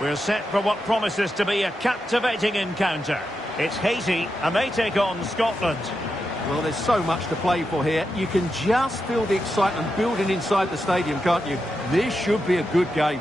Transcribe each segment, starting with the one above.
We're set for what promises to be a captivating encounter. It's Haiti, and they take on Scotland. Well, there's so much to play for here. You can just feel the excitement building inside the stadium, can't you? This should be a good game.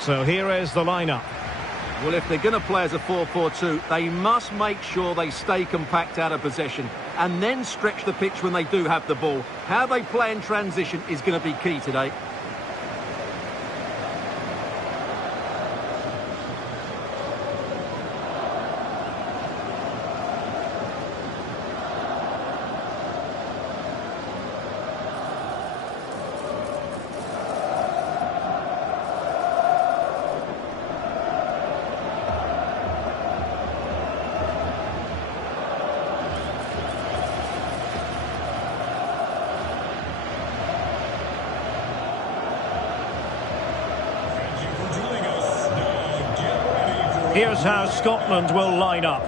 So here is the lineup. Well, if they're going to play as a 4-4-2, they must make sure they stay compact out of possession and then stretch the pitch when they do have the ball. How they play in transition is going to be key today. Here's how Scotland will line up.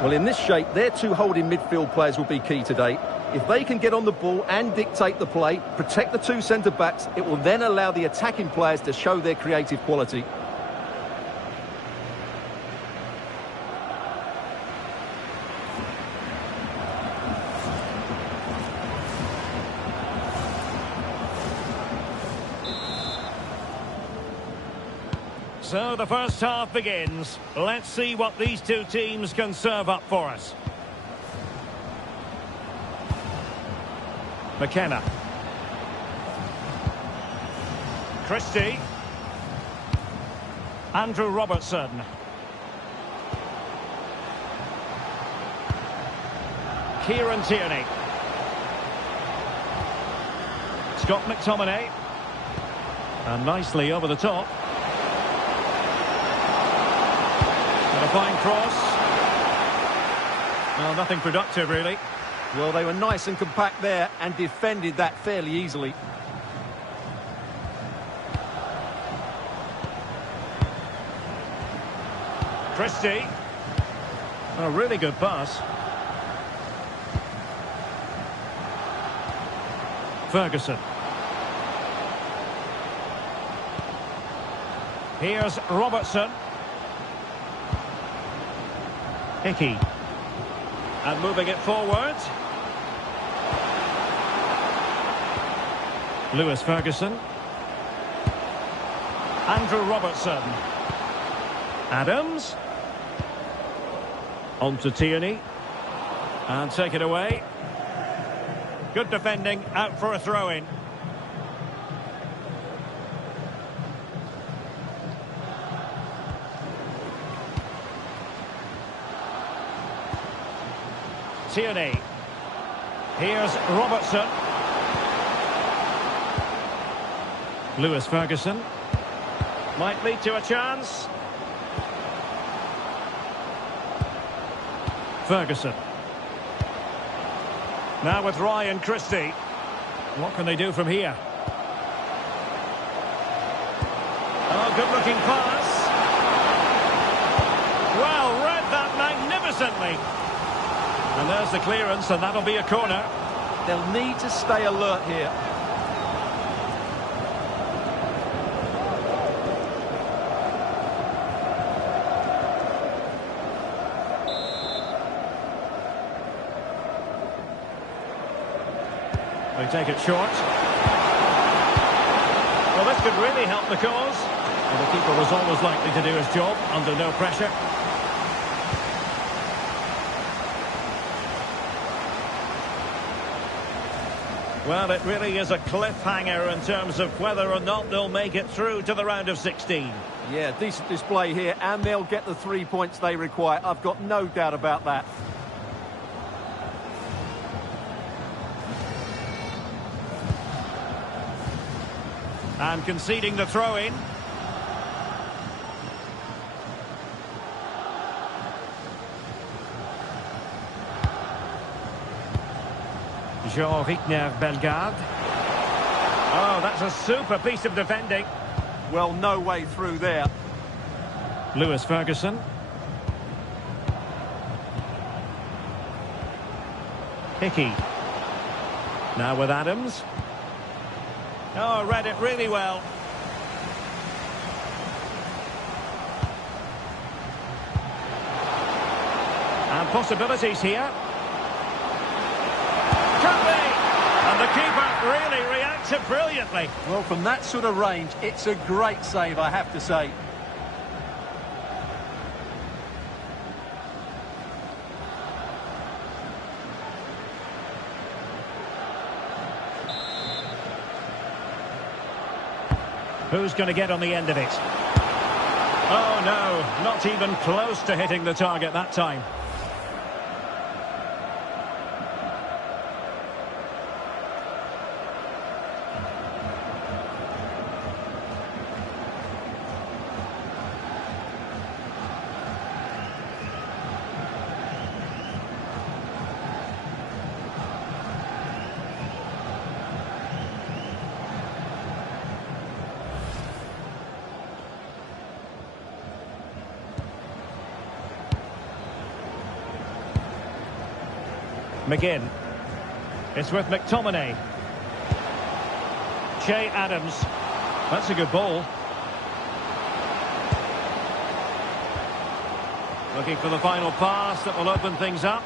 Well, in this shape, their two holding midfield players will be key today. If they can get on the ball and dictate the play, protect the two centre-backs, it will then allow the attacking players to show their creative quality. So the first half begins. Let's see what these two teams can serve up for us. McKenna. Christie. Andrew Robertson. Kieran Tierney. Scott McTominay. And nicely over the top. A fine cross. Well, nothing productive, really. Well, they were nice and compact there and defended that fairly easily. Christie. A really good pass. Ferguson. Here's Robertson. Hickey. And moving it forward. Lewis Ferguson. Andrew Robertson. Adams. On to Tierney. And take it away. Good defending, out for a throw-in. Tierney. Here's Robertson. Lewis Ferguson. Might lead to a chance. Ferguson. Now with Ryan Christie. What can they do from here? Oh, good-looking pass. Well, read that magnificently. And there's the clearance, and that'll be a corner. They'll need to stay alert here. They take it short. Well, this could really help the cause. Well, the keeper was always likely to do his job under no pressure. Well, it really is a cliffhanger in terms of whether or not they'll make it through to the round of 16. Yeah, decent display here, and they'll get the 3 points they require. I've got no doubt about that. And conceding the throw-in. Jean-Rickner Bellegarde. Oh, that's a super piece of defending. Well, no way through there. Lewis Ferguson. Hickey. Now with Adams. Oh, read it really well. And possibilities here. Could be! And the keeper really reacted brilliantly. Well, from that sort of range, it's a great save, I have to say. Who's going to get on the end of it? Oh, no, not even close to hitting the target that time. McGinn. It's with McTominay. Che Adams. That's a good ball. Looking for the final pass that will open things up.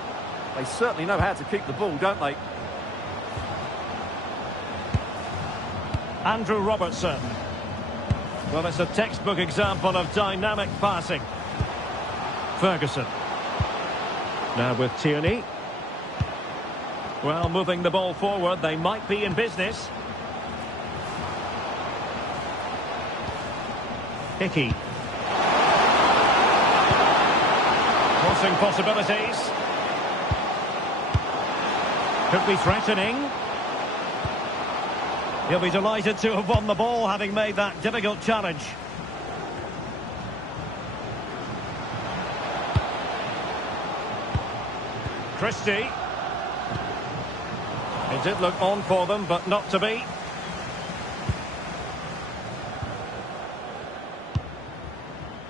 They certainly know how to keep the ball, don't they? Andrew Robertson. Well, it's a textbook example of dynamic passing. Ferguson. Now with Tierney. Well, moving the ball forward, they might be in business. Hickey. Crossing possibilities. Could be threatening. He'll be delighted to have won the ball, having made that difficult challenge. Christie. It did look on for them, but not to be.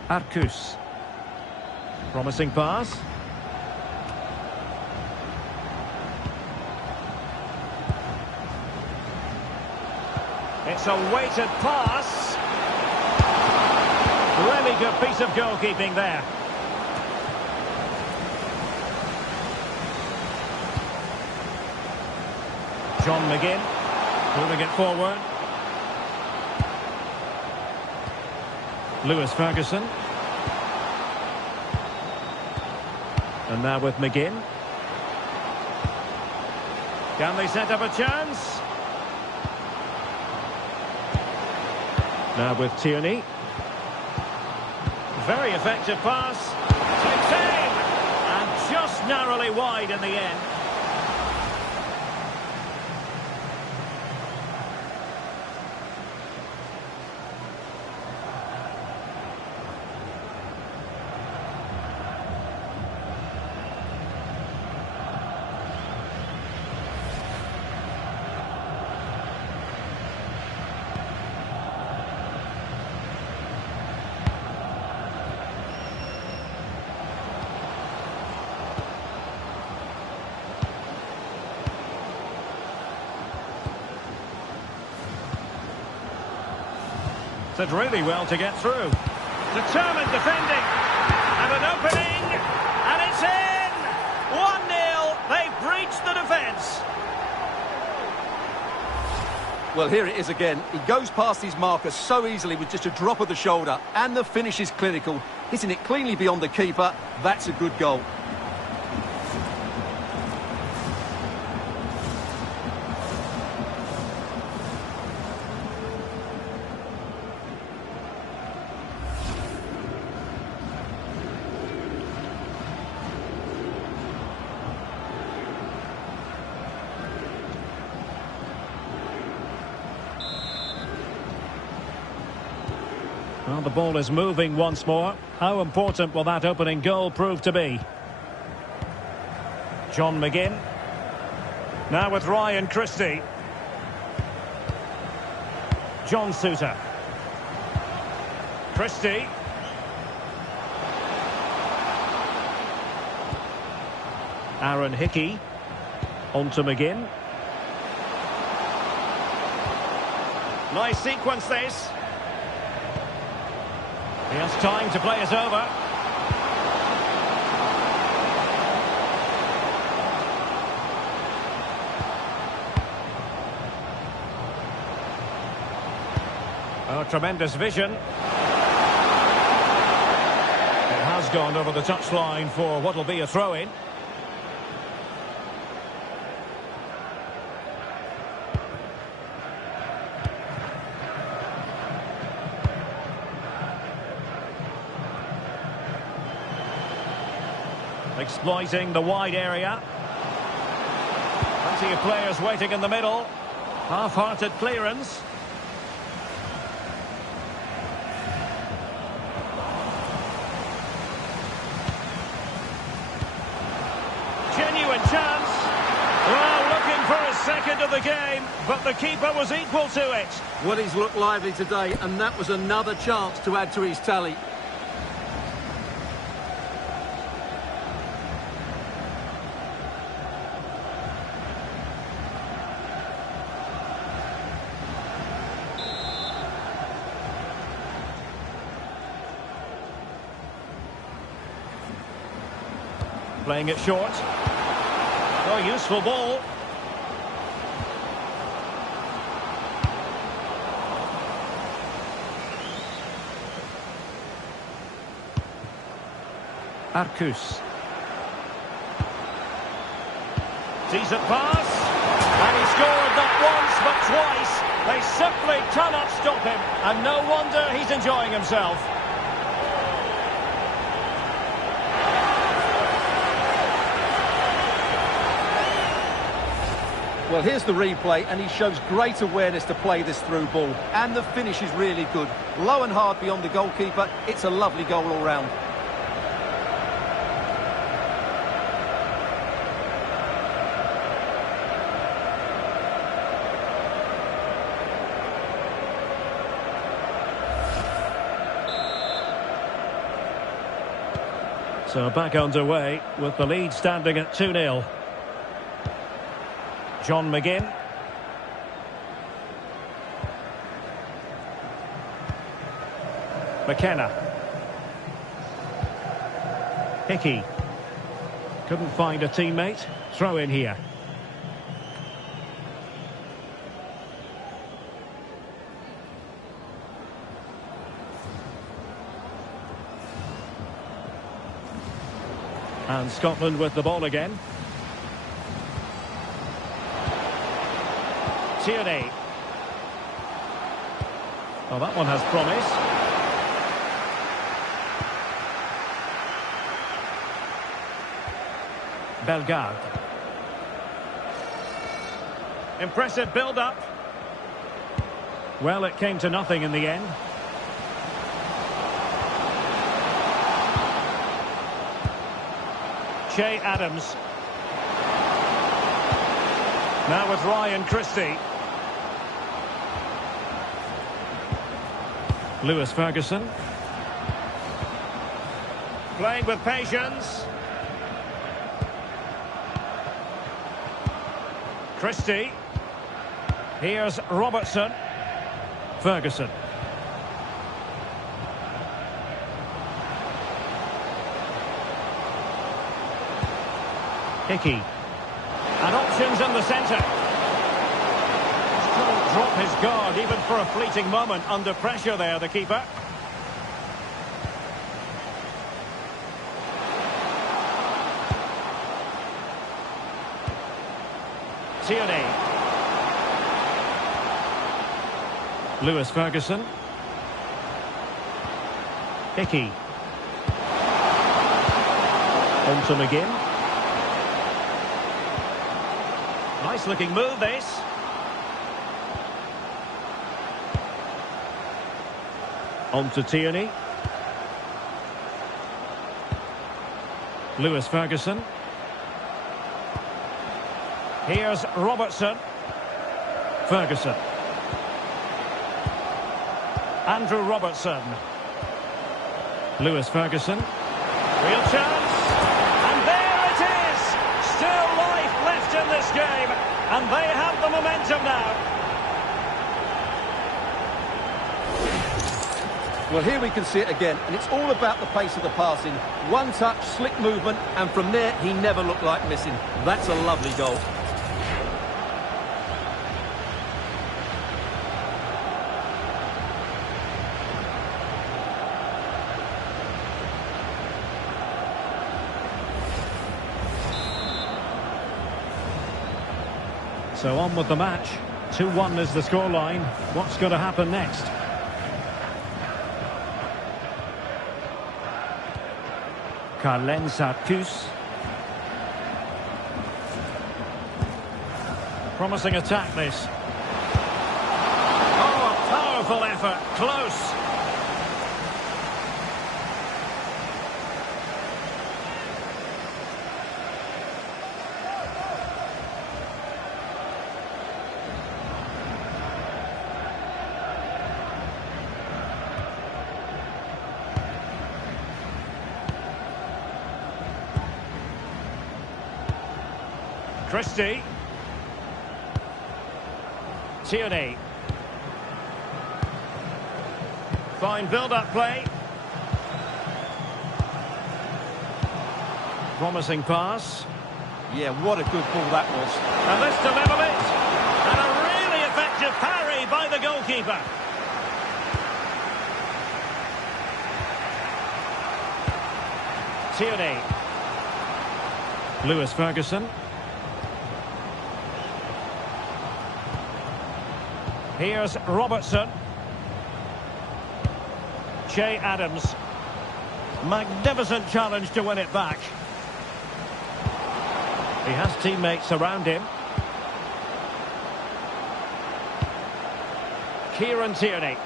Arcus. Promising pass. It's a weighted pass. Really good piece of goalkeeping there. John McGinn, moving it forward. Lewis Ferguson. And now with McGinn. Can they set up a chance? Now with Tierney. Very effective pass. Takes aim! And just narrowly wide in the end. Did really well to get through. Determined defending. And an opening. And it's in! 1-0. They've breached the defence. Well, here it is again. He goes past his marker so easily with just a drop of the shoulder. And the finish is clinical. Hitting it cleanly beyond the keeper. That's a good goal. Well, the ball is moving once more. How important will that opening goal prove to be? John McGinn. Now with Ryan Christie. John Souttar. Christie. Aaron Hickey. On to McGinn. Nice sequence this. He has time to play it over. Oh, tremendous vision. It has gone over the touchline for what will be a throw-in. Exploiting the wide area. Plenty of players waiting in the middle. Half-hearted clearance. Genuine chance. Well, looking for his second of the game, but the keeper was equal to it. Well, he's looked lively today, and that was another chance to add to his tally. Playing it short. Oh, useful ball. Arcus. Decent pass. And he scored not once but twice. They simply cannot stop him. And no wonder he's enjoying himself. Well, here's the replay, and he shows great awareness to play this through ball. And the finish is really good. Low and hard beyond the goalkeeper. It's a lovely goal all round. So back underway with the lead standing at 2-0. John McGinn. McKenna. Hickey. Couldn't find a teammate. Throw in here. And Scotland with the ball again. Tierney. Well, that one has promise. Bellegarde. Impressive build-up. Well, it came to nothing in the end. Che Adams. Now with Ryan Christie. Lewis Ferguson. Playing with patience. Christie. Here's Robertson. Ferguson. Hickey. And options in the centre. Couldn't drop his guard even for a fleeting moment under pressure there, the keeper. Tierney. Lewis Ferguson. Hickey. On to McGinn. Nice looking move this. On to Tierney. Lewis Ferguson. Here's Robertson. Ferguson. Andrew Robertson. Lewis Ferguson. Real chance. And there it is. Still life left in this game. And they have the momentum now. Well, here we can see it again, and it's all about the pace of the passing. One touch, slick movement, and from there, he never looked like missing. That's a lovely goal. So on with the match. 2-1 is the scoreline. What's going to happen next? Carlen Sarkus. Promising attack this. Oh, a powerful effort. Close. Christie. Tierney. Fine build-up play. Promising pass. Yeah, what a good ball that was. And this to level it. And a really effective parry by the goalkeeper. Tierney. Lewis Ferguson. Here's Robertson. Che Adams. Magnificent challenge to win it back. He has teammates around him. Kieran Tierney.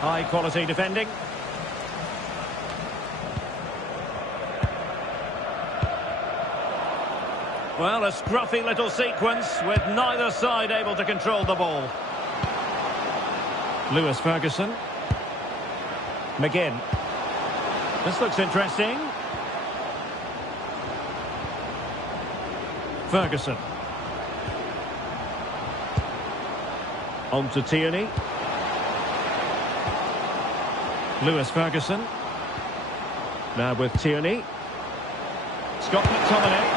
High quality defending. Well, a scruffy little sequence with neither side able to control the ball. Lewis Ferguson. McGinn. This looks interesting. Ferguson. On to Tierney. Lewis Ferguson. Now with Tierney. Scott McTominay.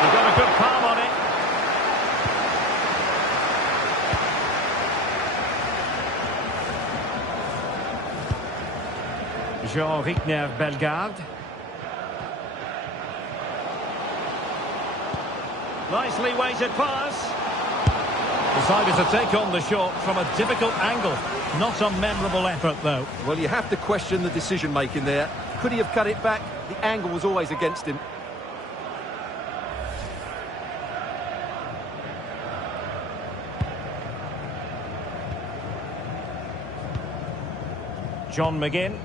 He got a good palm on it. Jean Rickner Bellegarde. Nicely weighted pass. Decided to take on the shot from a difficult angle. Not a memorable effort, though. Well, you have to question the decision-making there. Could he have cut it back? The angle was always against him. John McGinn.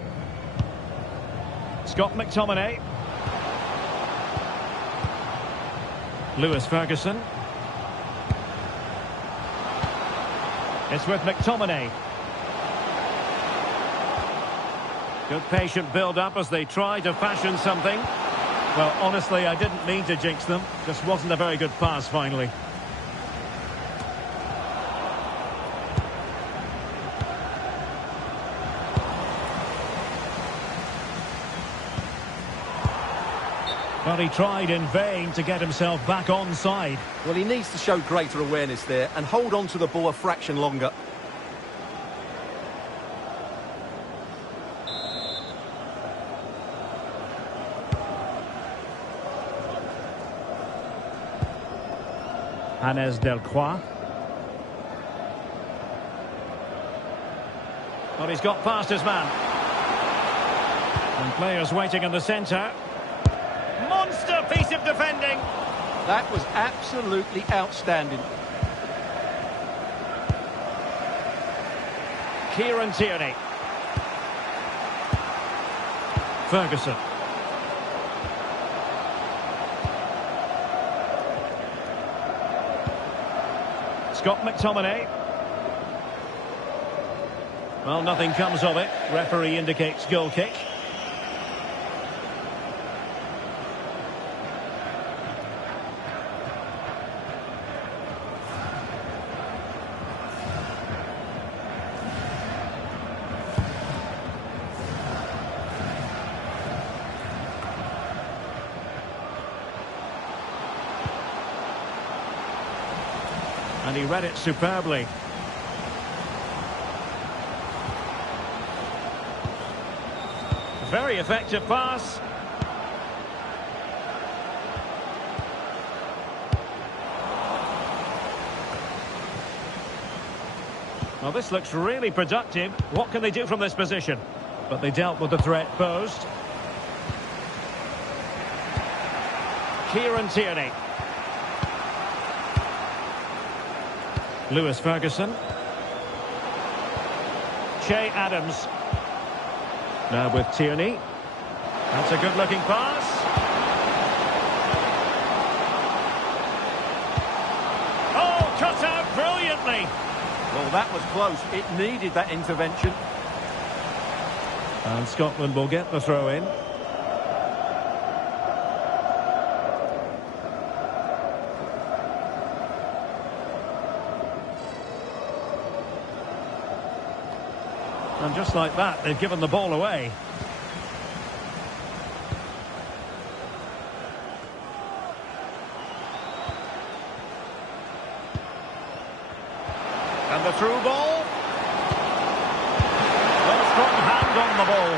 Scott McTominay. Lewis Ferguson. It's with McTominay. Good patient build-up as they try to fashion something. Well, honestly, I didn't mean to jinx them. Just wasn't a very good pass, finally. Well, he tried in vain to get himself back on side. Well, he needs to show greater awareness there and hold on to the ball a fraction longer. Hannes Delcroix. Well, he's got past his man. And players waiting in the centre. Monster piece of defending. That was absolutely outstanding. Kieran Tierney. Ferguson. Scott McTominay. Well, nothing comes of it. Referee indicates goal kick. And he read it superbly. Very effective pass. Well, this looks really productive. What can they do from this position? But they dealt with the threat posed. Kieran Tierney. Lewis Ferguson. Che Adams. Now with Tierney. That's a good-looking pass. Oh, cut out brilliantly. Well, that was close. It needed that intervention. And Scotland will get the throw-in. And just like that, they've given the ball away. And the through ball. Well, strong hand on the ball.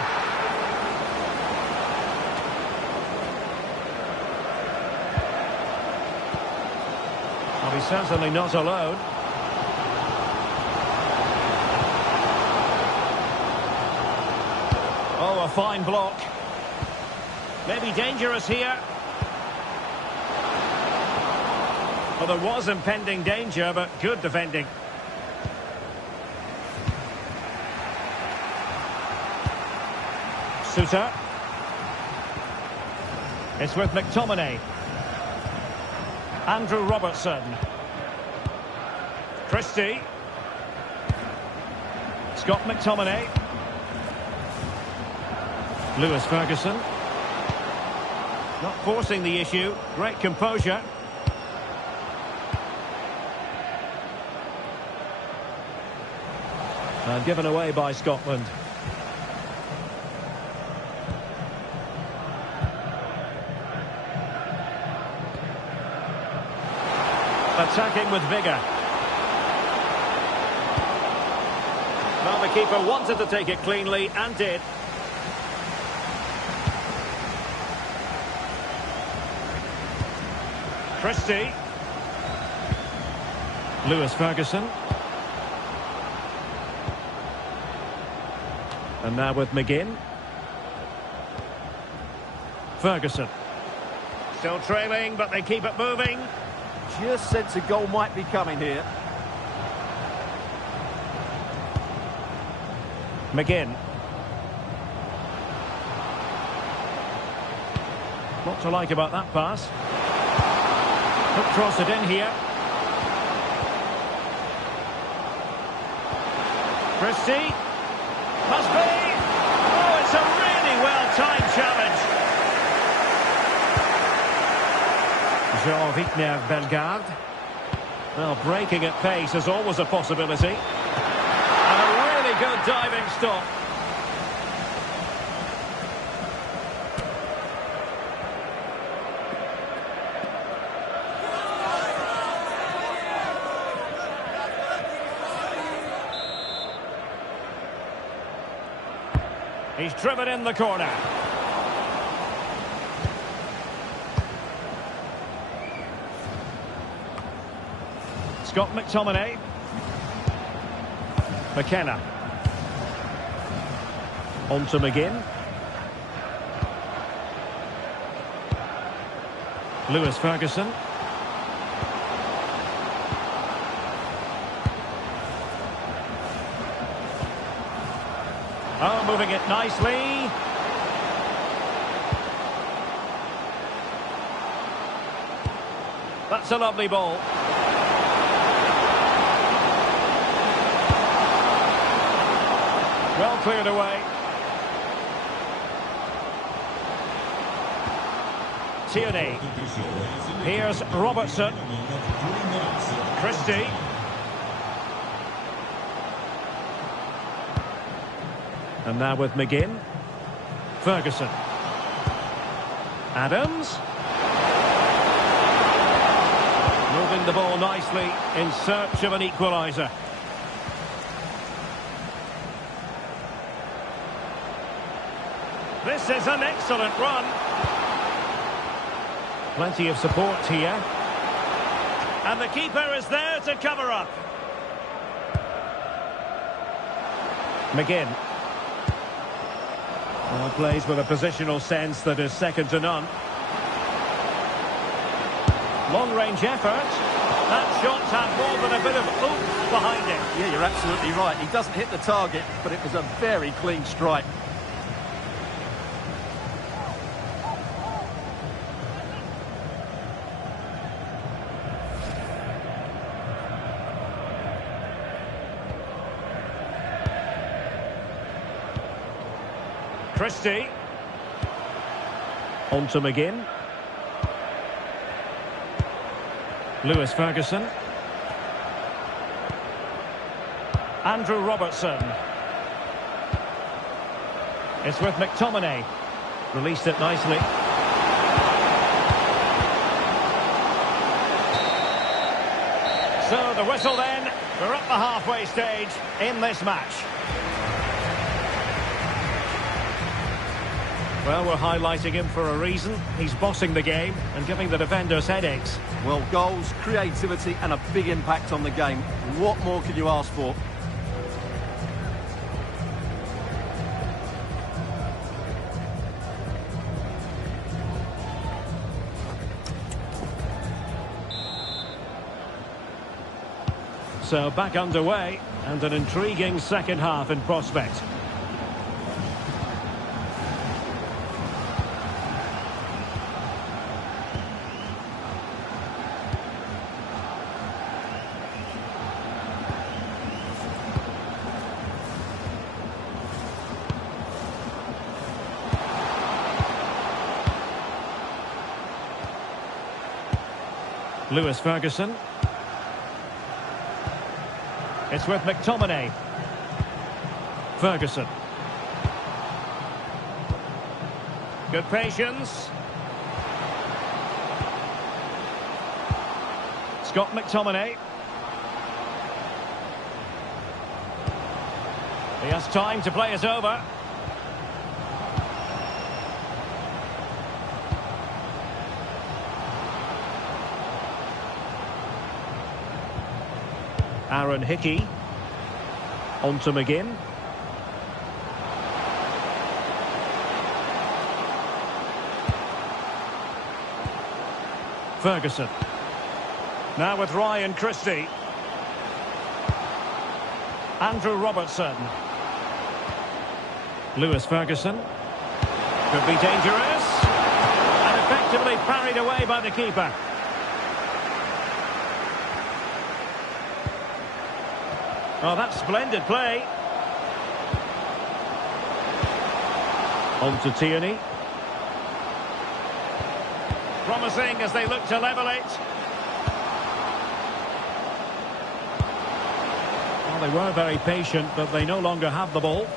Well, he's certainly not alone. Oh, a fine block. Maybe dangerous here. Well, there was impending danger, but good defending. Suter. It's with McTominay. Andrew Robertson. Christie. Scott McTominay. Lewis Ferguson. Not forcing the issue. Great composure. And given away by Scotland. Attacking with vigour. Well, the keeper wanted to take it cleanly and did. Christie. Lewis Ferguson. And now with McGinn. Ferguson. Still trailing, but they keep it moving. Just sense a goal might be coming here. McGinn. What to like about that pass? Could cross it in here. Christie. Must be. Oh, it's a really well-timed challenge. Jean-Victor Bellegarde. Well, breaking at pace is always a possibility. And a really good diving stop. He's driven in the corner. Scott McTominay. McKenna. On to McGinn. Lewis Ferguson. Oh, moving it nicely. That's a lovely ball. Well cleared away. Tierney. Here's Robertson. Christie. And now with McGinn. Ferguson. Adams. Moving the ball nicely in search of an equaliser. This is an excellent run. Plenty of support here. And the keeper is there to cover up. McGinn. Well, plays with a positional sense that is second to none. Long-range effort. That shot had more than a bit of oomph behind it. Yeah, you're absolutely right. He doesn't hit the target, but it was a very clean strike. Christie. On to McGinn. Lewis Ferguson. Andrew Robertson. It's with McTominay. Released it nicely. So the whistle then. We're up the halfway stage in this match. Well, we're highlighting him for a reason. He's bossing the game and giving the defenders headaches. Well, goals, creativity and a big impact on the game. What more could you ask for? So back underway and an intriguing second half in prospect. Lewis Ferguson. It's with McTominay. Ferguson. Good patience. Scott McTominay. He has time to play it over. Aaron Hickey. On to McGinn. Ferguson. Now with Ryan Christie. Andrew Robertson. Lewis Ferguson. Could be dangerous. And effectively parried away by the keeper. Oh, that's splendid play. On to Tierney. Promising as they look to level it. Well, they were very patient, but they no longer have the ball.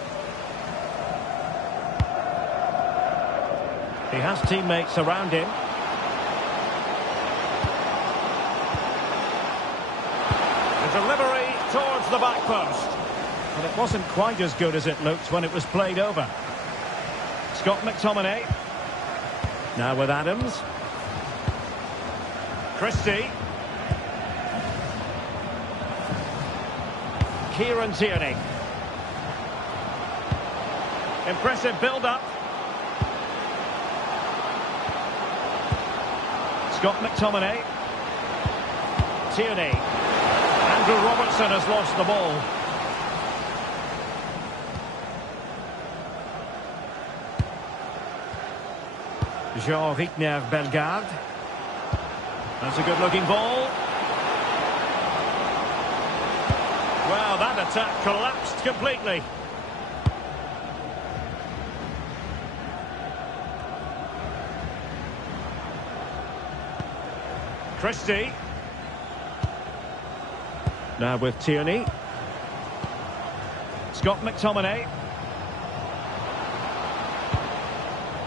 He has teammates around him. The delivery towards the back post. But it wasn't quite as good as it looked when it was played over. Scott McTominay. Now with Adams. Christie. Kieran Tierney. Impressive build-up. Scott McTominay. Tierney. Andrew Robertson has lost the ball. Jean-Rickner Bellegarde. That's a good-looking ball. Well, that attack collapsed completely. Christie. Now with Tierney. Scott McTominay.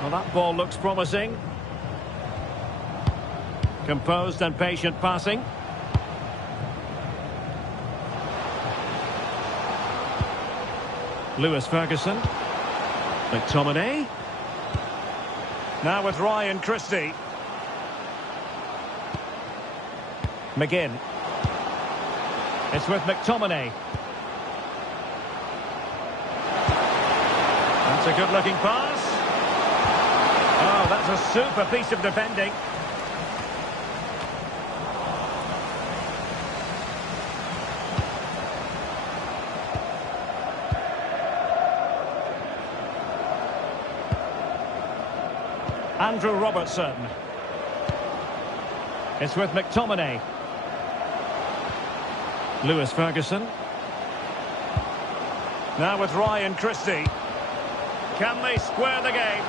Well, that ball looks promising. Composed and patient passing. Lewis Ferguson. McTominay. Now with Ryan Christie. McGinn. It's with McTominay. That's a good-looking pass. Oh, that's a super piece of defending. Andrew Robertson. It's with McTominay. Lewis Ferguson. Now with Ryan Christie. Can they square the game?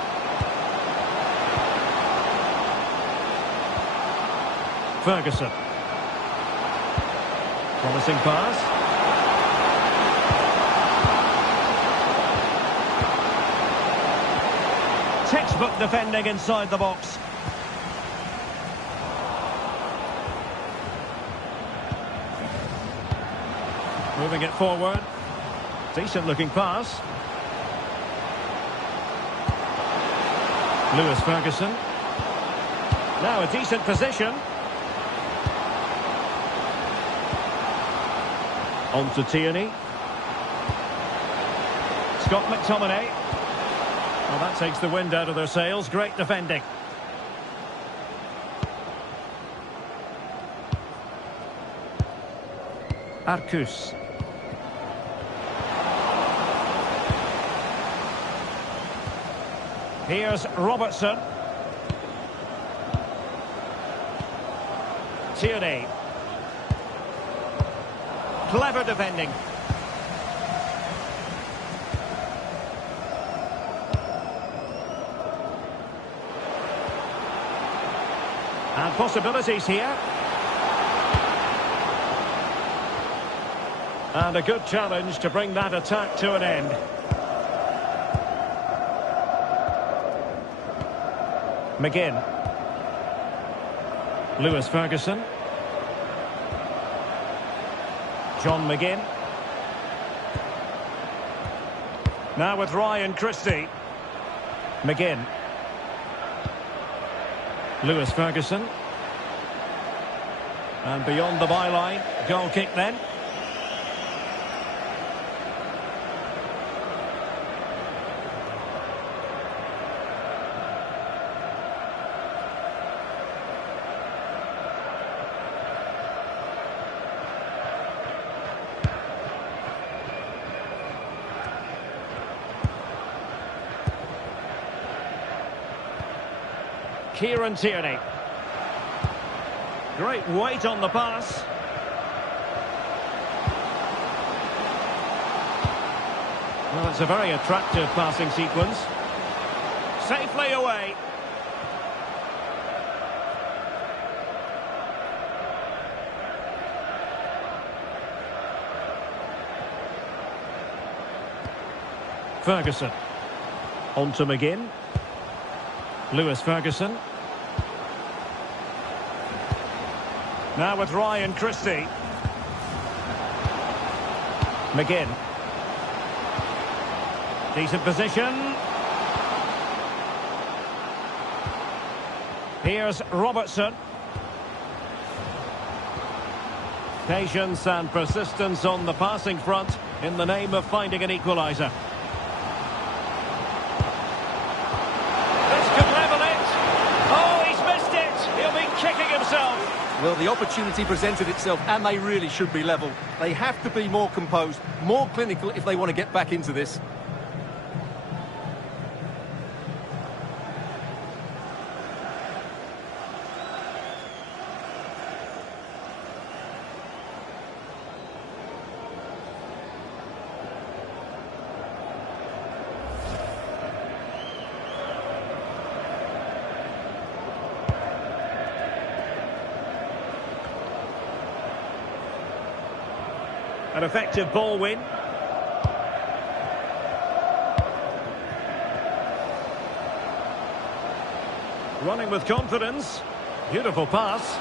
Ferguson. Promising pass. Textbook defending inside the box. Moving it forward. Decent looking pass. Lewis Ferguson. Now a decent position. On to Tierney. Scott McTominay. Well, that takes the wind out of their sails. Great defending. Arcus. Here's Robertson. Tierney. Clever defending. And possibilities here. And a good challenge to bring that attack to an end. McGinn. Lewis Ferguson. John McGinn. Now with Ryan Christie. McGinn. Lewis Ferguson. And beyond the byline. Goal kick then. Kieran Tierney. Great weight on the pass. Well, it's a very attractive passing sequence. Safely away. Ferguson. On to McGinn. Lewis Ferguson. Now with Ryan Christie. McGinn. Decent position. Here's Robertson. Patience and persistence on the passing front in the name of finding an equaliser. Well, the opportunity presented itself, and they really should be level. They have to be more composed, more clinical if they want to get back into this. An effective ball win. Running with confidence. Beautiful pass.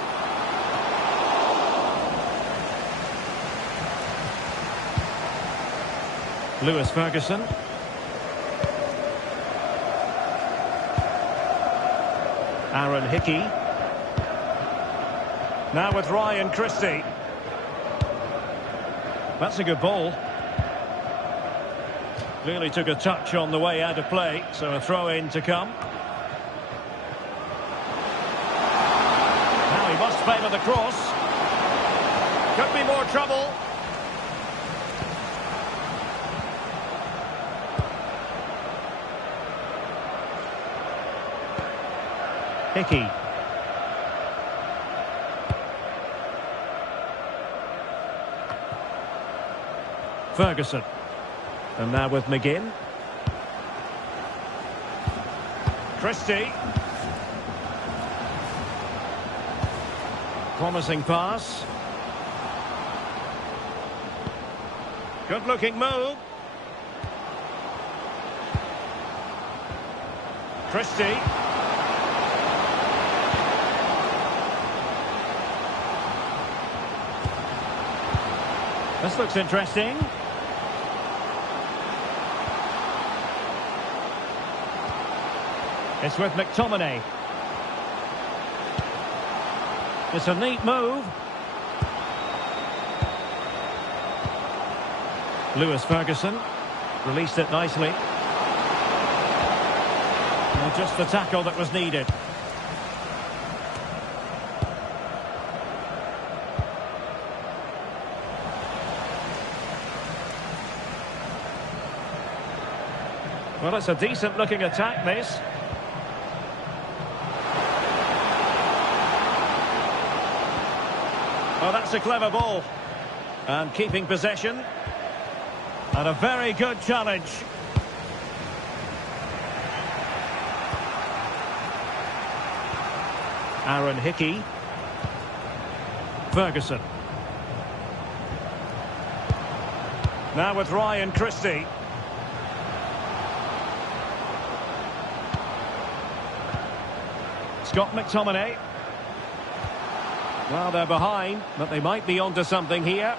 Lewis Ferguson. Aaron Hickey. Now with Ryan Christie. That's a good ball. Clearly took a touch on the way out of play, so a throw-in to come. Now he must favour the cross. Could be more trouble. Hickey. Ferguson. And now with McGinn. Christie. Promising pass. Good looking move. Christie. This looks interesting. It's with McTominay. It's a neat move. Lewis Ferguson released it nicely. Well, just the tackle that was needed. Well, it's a decent looking attack, this. Oh, that's a clever ball. And keeping possession. And a very good challenge. Aaron Hickey. Ferguson. Now with Ryan Christie. Scott McTominay. Well, they're behind, but they might be onto something here.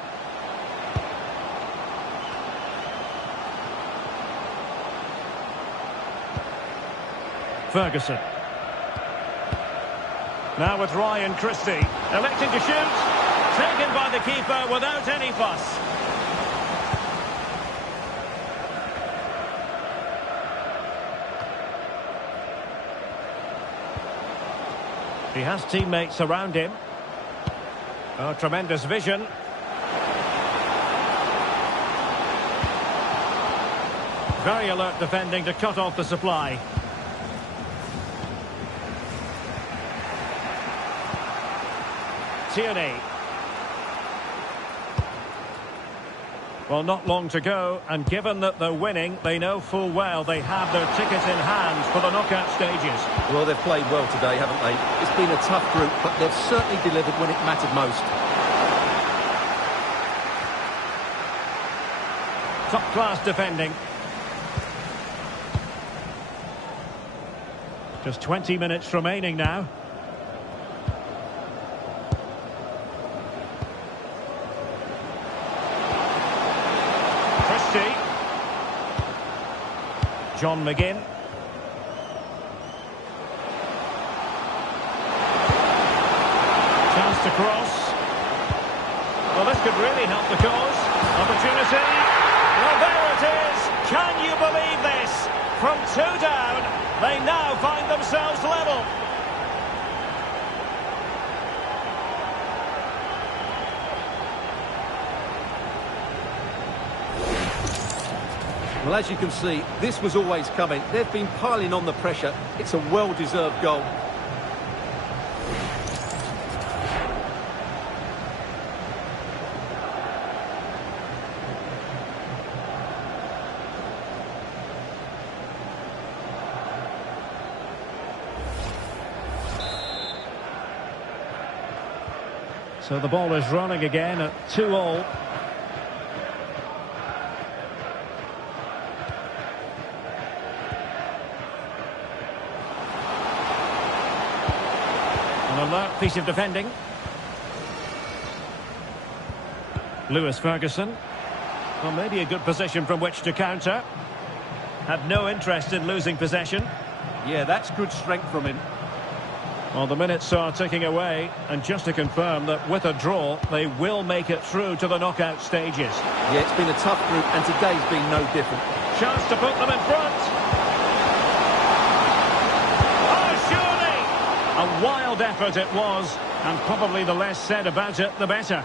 Ferguson. Now with Ryan Christie. Electing to shoot. Taken by the keeper without any fuss. He has teammates around him. Oh, tremendous vision. Very alert defending to cut off the supply. Tierney. Well, not long to go, and given that they're winning, they know full well they have their ticket in hand for the knockout stages. Well, they've played well today, haven't they? It's been a tough group, but they've certainly delivered when it mattered most. Top-class defending. Just 20 minutes remaining now. John McGinn. Chance to cross. Well, this could really help the cause. Opportunity. Well, there it is. Can you believe this? From 2 down, they now find themselves level. Well, as you can see, this was always coming. They've been piling on the pressure. It's a well-deserved goal. So the ball is running again at 2-2. Alert piece of defending. Lewis Ferguson. Well, maybe a good position from which to counter. Had no interest in losing possession. Yeah, that's good strength from him. Well, the minutes are ticking away, and just to confirm that with a draw, they will make it through to the knockout stages. Yeah, it's been a tough group, and today's been no different. Chance to put them in front. Oh, surely! A wild effort it was, and probably the less said about it, the better.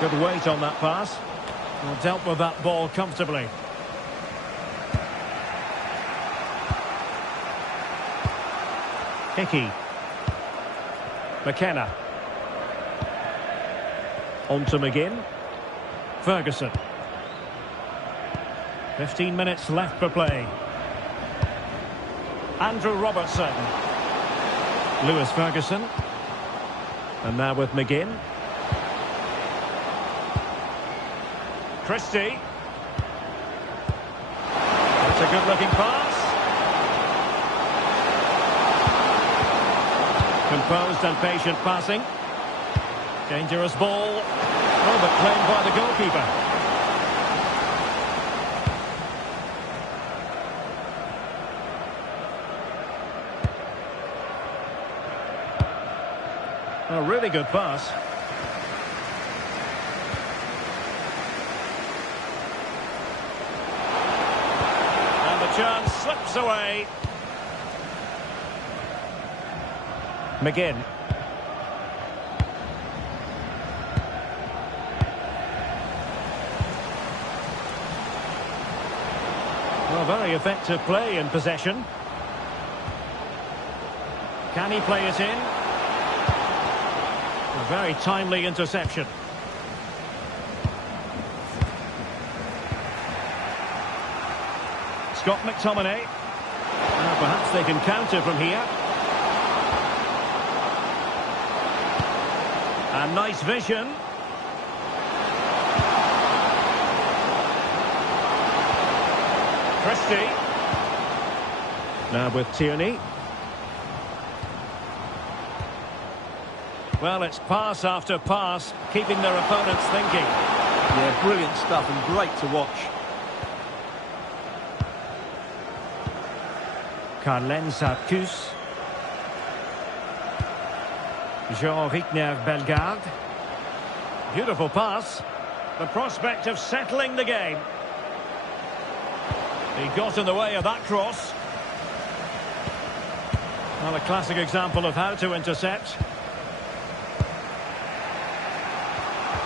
Good weight on that pass. Well, dealt with that ball comfortably. Hickey. McKenna. On to McGinn. Ferguson. 15 minutes left for play. Andrew Robertson. Lewis Ferguson. And now with McGinn. Christie. That's a good-looking pass. Composed and patient passing. Dangerous ball. Oh, but claimed by the goalkeeper. A really good pass. Chance slips away. McGinn. Well, very effective play in possession. Can he play it in? A very timely interception. Scott McTominay. Perhaps they can counter from here. And nice vision. Christie. Now with Tierney. Well, it's pass after pass, keeping their opponents thinking. Yeah, brilliant stuff and great to watch. Carlen Sarkus. Jean-Rickner Bellegarde. Beautiful pass. The prospect of settling the game. He got in the way of that cross. Well, a classic example of how to intercept.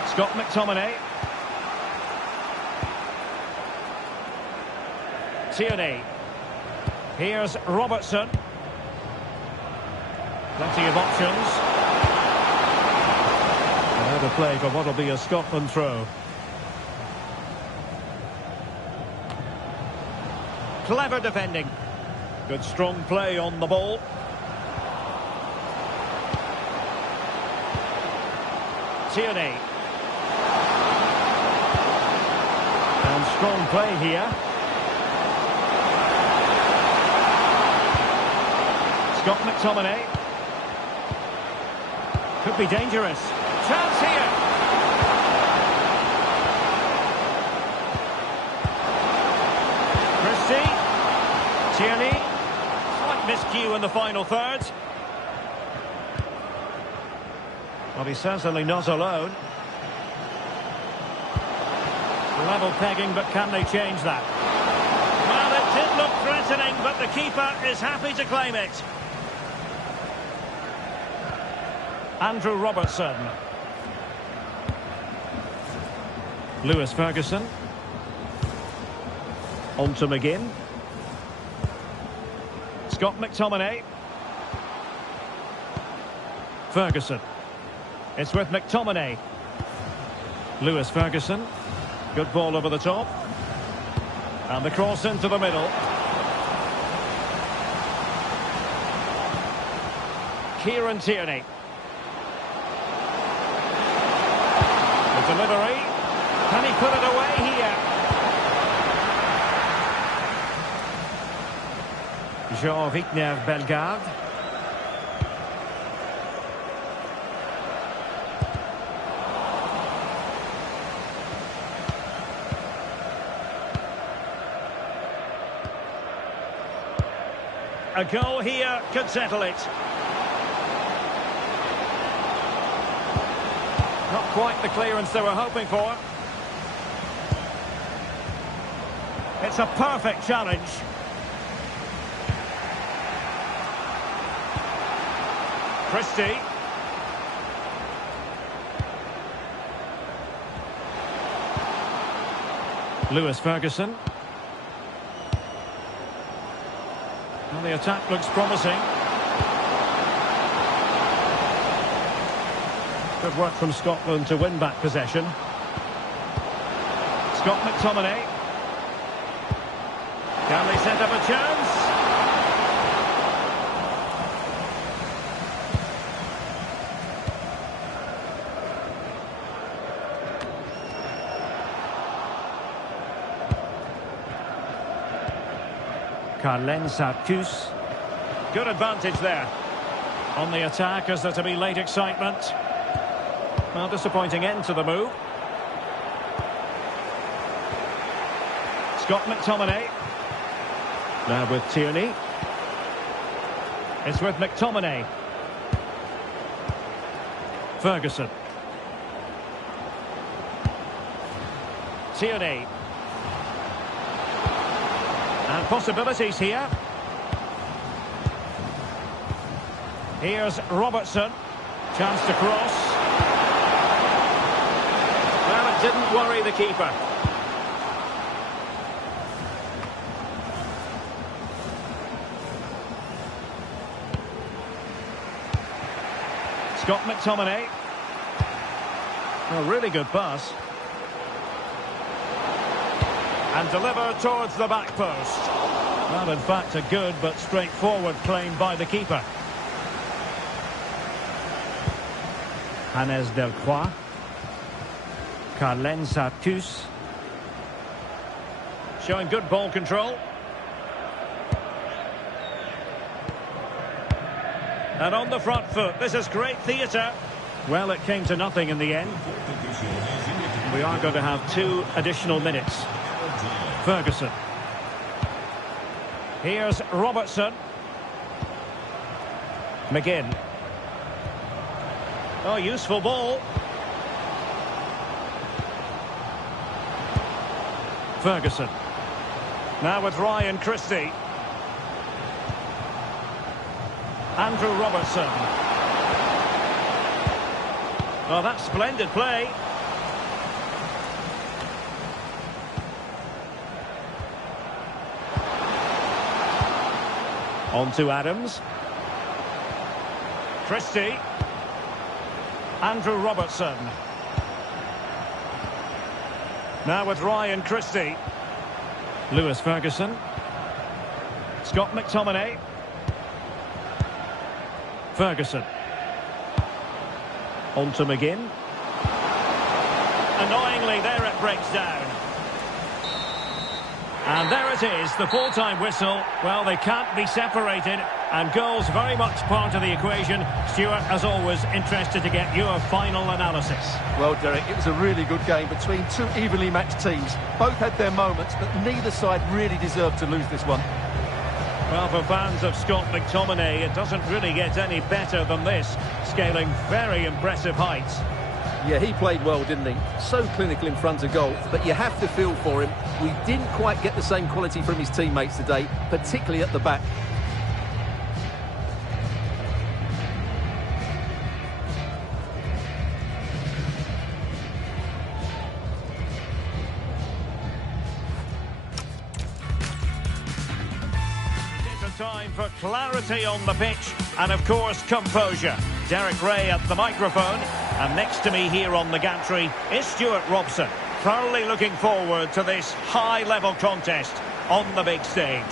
Scott McTominay. Tierney. Here's Robertson. Plenty of options. Another play for what will be a Scotland throw. Clever defending. Good strong play on the ball. Tierney. And strong play here. Scott McTominay. Could be dangerous. Chance here. Christie. Tierney. Slight miscue in the final third. Well, he's certainly not alone. Level pegging, but can they change that? Well, it did look threatening, but the keeper is happy to claim it. Andrew Robertson. Lewis Ferguson. On to McGinn. Scott McTominay. Ferguson. It's with McTominay. Lewis Ferguson. Good ball over the top. And the cross into the middle. Kieran Tierney. The delivery. Can he put it away here? Jean-Victor Bellegarde. A goal here could settle it. Not quite the clearance they were hoping for. It's a perfect challenge. Christie. Lewis Ferguson. Well, the attack looks promising. Good work from Scotland to win back possession. Scott McTominay. Can they set up a chance? Carlen Sarkus. Good advantage there. On the attack, as there to be late excitement. Well, disappointing end to the move. Scott McTominay. Now with Tierney. It's with McTominay. Ferguson. Tierney. And possibilities here. Here's Robertson. Chance to cross. Well, it didn't worry the keeper. Scott McTominay. A really good pass. And delivered towards the back post. Well, in fact, a good but straightforward claim by the keeper. Hannes Delcroix. Carlen Sarkus. Showing good ball control. And on the front foot, this is great theatre. Well, it came to nothing in the end. We are going to have 2 additional minutes. Ferguson. Here's Robertson. McGinn. Oh, useful ball. Ferguson. Now with Ryan Christie. Andrew Robertson. Oh, that's splendid play. On to Adams. Christie. Andrew Robertson. Now with Ryan Christie. Lewis Ferguson. Scott McTominay. Ferguson. On to McGinn. Annoyingly, there it breaks down. And there it is, the full-time whistle. Well, they can't be separated, and goals very much part of the equation. Stuart, as always, interested to get your final analysis. Well, Derek, it was a really good game between 2 evenly matched teams. Both had their moments, but neither side really deserved to lose this one. Well, for fans of Scott McTominay, it doesn't really get any better than this, scaling very impressive heights. Yeah, he played well, didn't he? So clinical in front of goal, but you have to feel for him. We didn't quite get the same quality from his teammates today, particularly at the back. Time for clarity on the pitch and, of course, composure. Derek Ray at the microphone. And next to me here on the gantry is Stuart Robson. Thoroughly looking forward to this high-level contest on the big stage.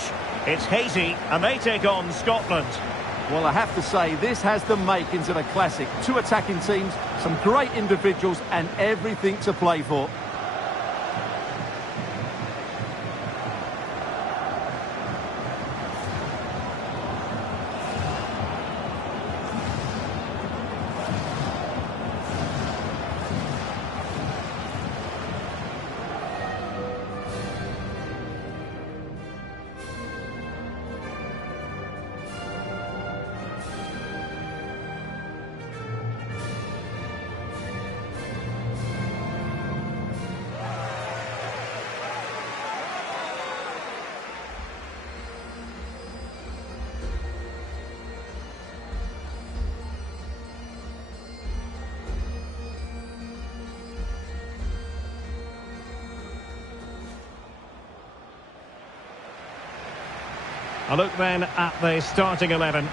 It's Haiti, and they take on Scotland. Well, I have to say, this has the makings of a classic. Two attacking teams, some great individuals, and everything to play for. A look then at the starting 11.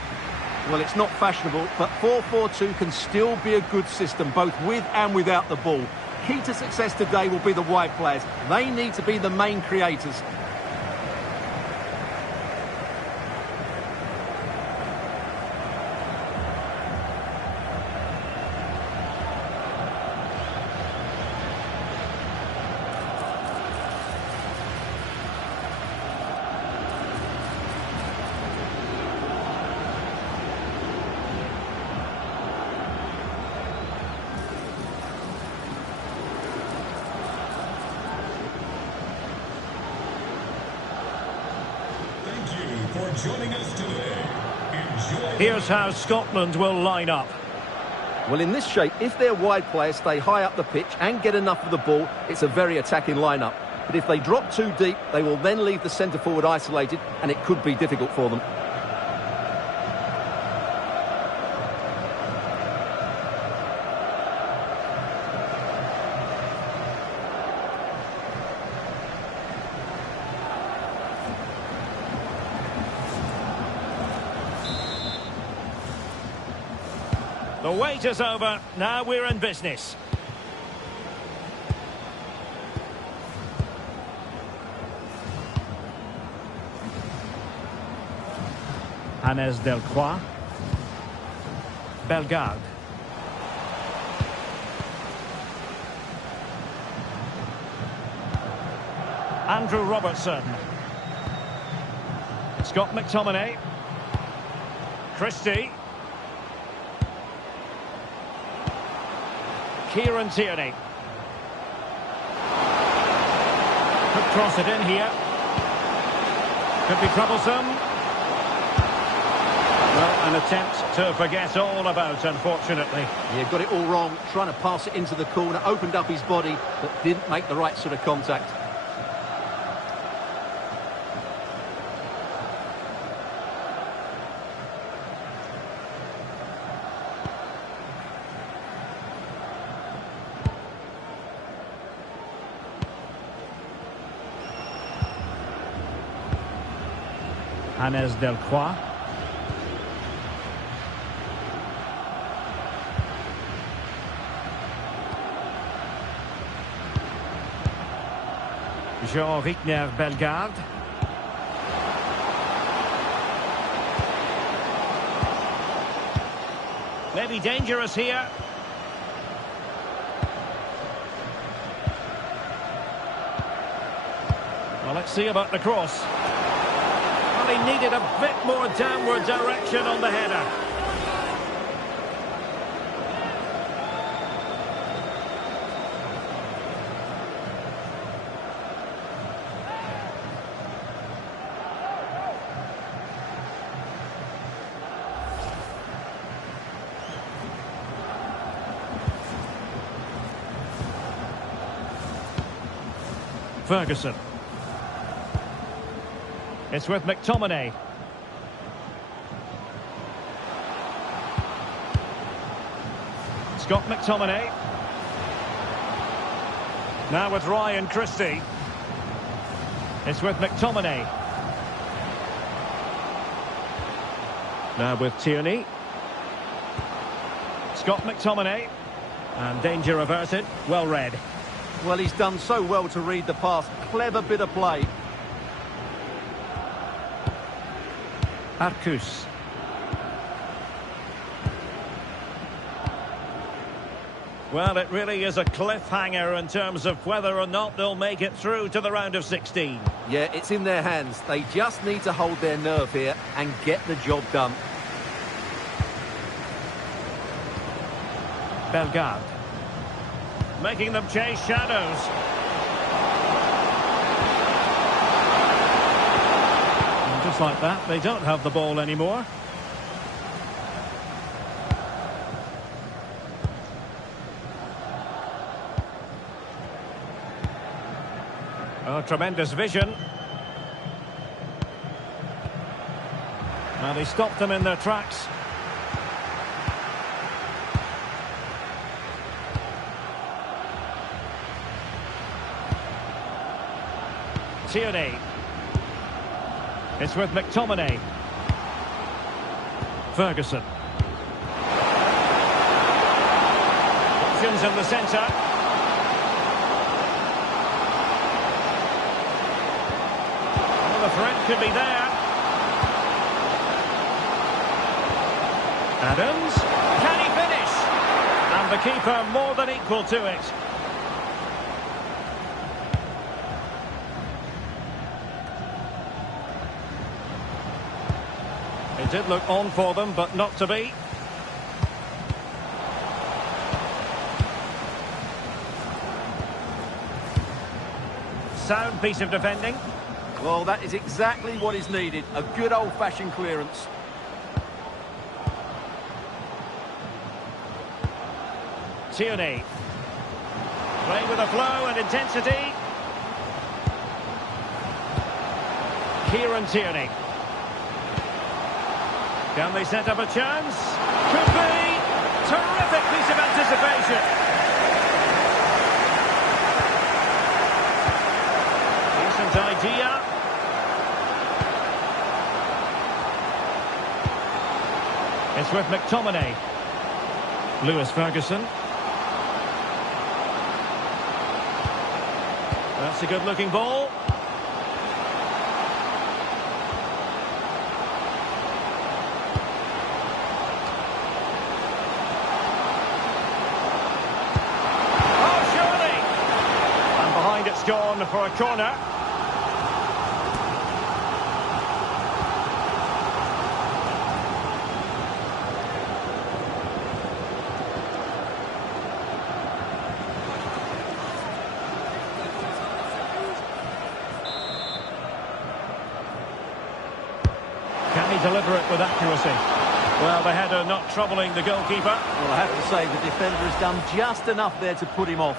Well, it's not fashionable, but 4-4-2 can still be a good system, both with and without the ball. Key to success today will be the wide players. They need to be the main creators. Joining us today. Enjoy. Here's how Scotland will line up. Well, in this shape, if their wide players stay high up the pitch and get enough of the ball, it's a very attacking lineup. But if they drop too deep, they will then leave the centre-forward isolated, and it could be difficult for them. The wait is over. Now we're in business. Hannes Delcroix. Bellegarde. Andrew Robertson. Scott McTominay. Christie. Kieran Tierney. Could cross it in here. Could be troublesome. Well, an attempt to forget all about, unfortunately. Yeah, got it all wrong. Trying to pass it into the corner, opened up his body, but didn't make the right sort of contact. Hannes Delcroix. Jean-Victor Bellegarde. Maybe dangerous here. Well, let's see about the cross. Well, he needed a bit more downward direction on the header. Ferguson. It's with McTominay. Scott McTominay. Now with Ryan Christie. It's with McTominay. Now with Tierney. Scott McTominay. And danger averted. Well read. Well, he's done so well to read the pass. Clever bit of play. Arcus. Well, it really is a cliffhanger in terms of whether or not they'll make it through to the round of 16. Yeah, it's in their hands. They just need to hold their nerve here and get the job done. Bellegarde. Making them chase shadows. And just like that, they don't have the ball anymore. Oh, tremendous vision. Well, he stopped them in their tracks. Tierney. It's with McTominay. Ferguson. Options in the centre. Well, the threat could be there. Adams. Can he finish? And the keeper more than equal to it. It did look on for them, but not to be. Sound piece of defending. Well, that is exactly what is needed. A good old-fashioned clearance. Tierney. Playing with a flow and intensity. Kieran Tierney. Can they set up a chance? Could be! Terrific piece of anticipation. Decent idea. It's with McTominay. Lewis Ferguson. That's a good-looking ball. It's gone for a corner. Can he deliver it with accuracy? Well, the header not troubling the goalkeeper. Well, I have to say the defender has done just enough there to put him off.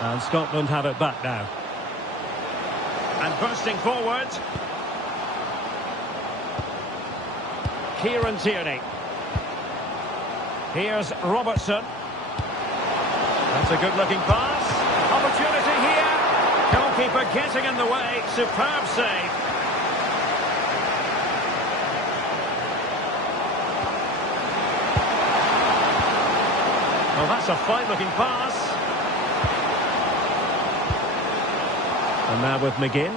And Scotland have it back now. And bursting forward. Kieran Tierney. Here's Robertson. That's a good-looking pass. Opportunity here. Goalkeeper getting in the way. Superb save. Well, that's a fine-looking pass. And now with McGinn.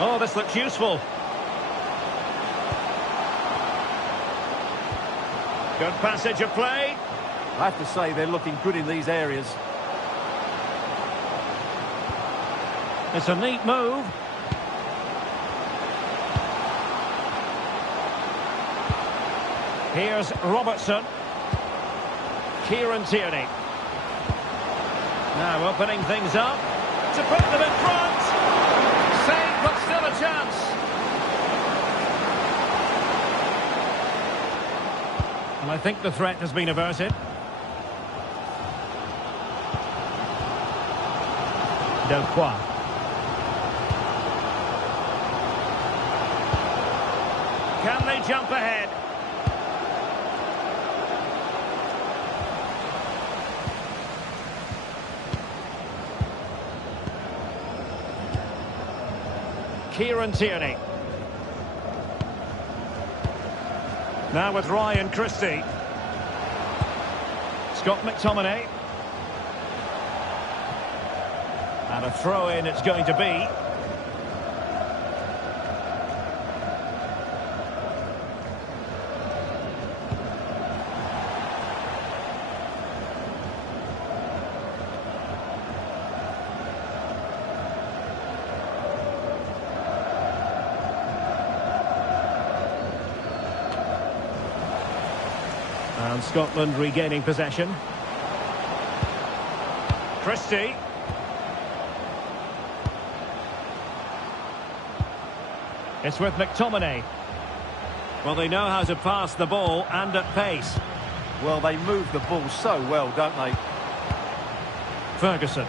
Oh, this looks useful. Good passage of play. I have to say they're looking good in these areas. It's a neat move. Here's Robertson. Kieran Tierney. Now opening things up to put them in front. Save, but still a chance. And I think the threat has been averted. Delcroix. Can they jump ahead? Kieran Tierney. Now with Ryan Christie. Scott McTominay. And a throw-in it's going to be. And Scotland regaining possession. Christie. It's with McTominay. Well, they know how to pass the ball and at pace. Well, they move the ball so well, don't they? Ferguson.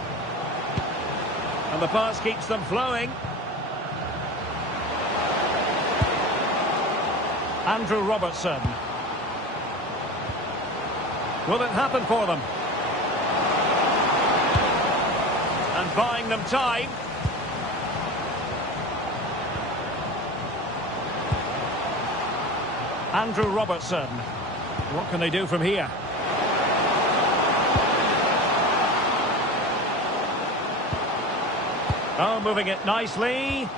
And the pass keeps them flowing. Andrew Robertson. Will it happen for them? And buying them time. Andrew Robertson. What can they do from here? Oh, moving it nicely.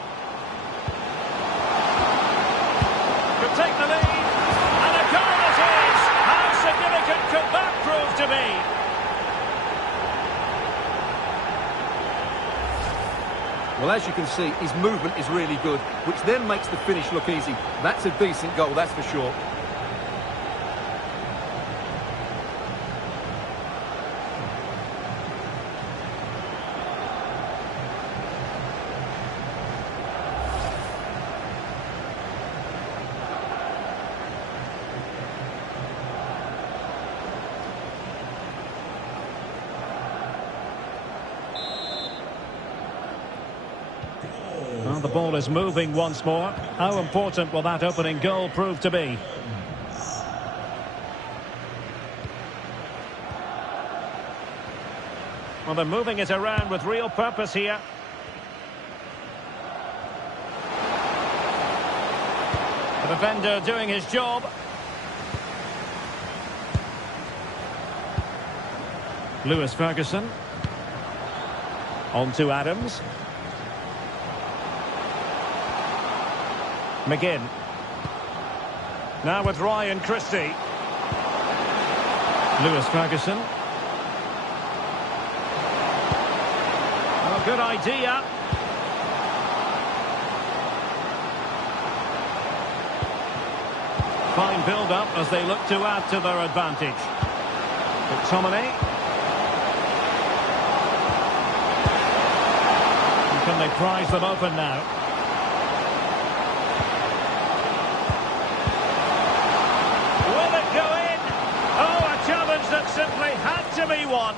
Could take the lead. And a goal it is! How significant could that prove to be? Well, as you can see, his movement is really good, which then makes the finish look easy. That's a decent goal, that's for sure. Well, the ball is moving once more. How important will that opening goal prove to be? Well, they're moving it around with real purpose here. The defender doing his job. Lewis Ferguson. On to Adams. McGinn. Now with Ryan Christie. Lewis Ferguson. Oh, good idea. Fine build-up as they look to add to their advantage. McTominay. Can they prize them open now? That simply had to be won.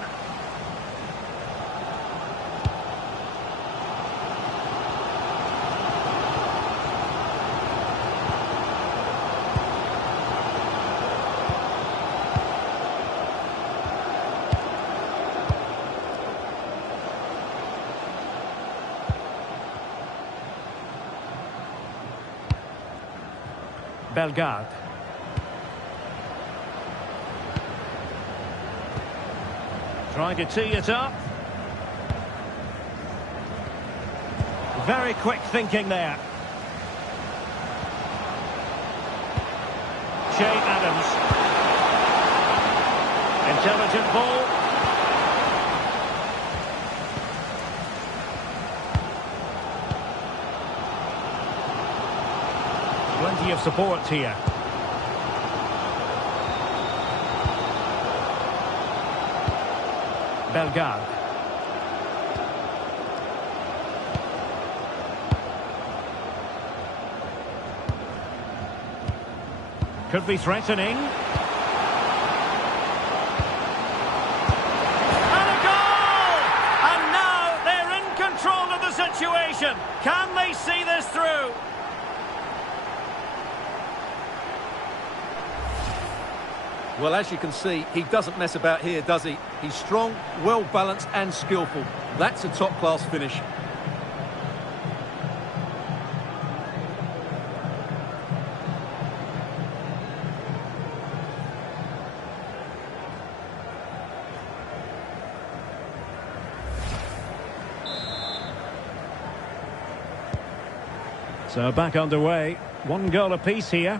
Bellegarde. Trying to tee it up. Very quick thinking there. Shane Adams. Intelligent ball. Plenty of support here. Bellegarde. Could be threatening. And a goal! And now they're in control of the situation. Can they see this through? Well, as you can see, he doesn't mess about here, does he? He's strong, well-balanced and skillful. That's a top-class finish. So back underway. 1 goal apiece here.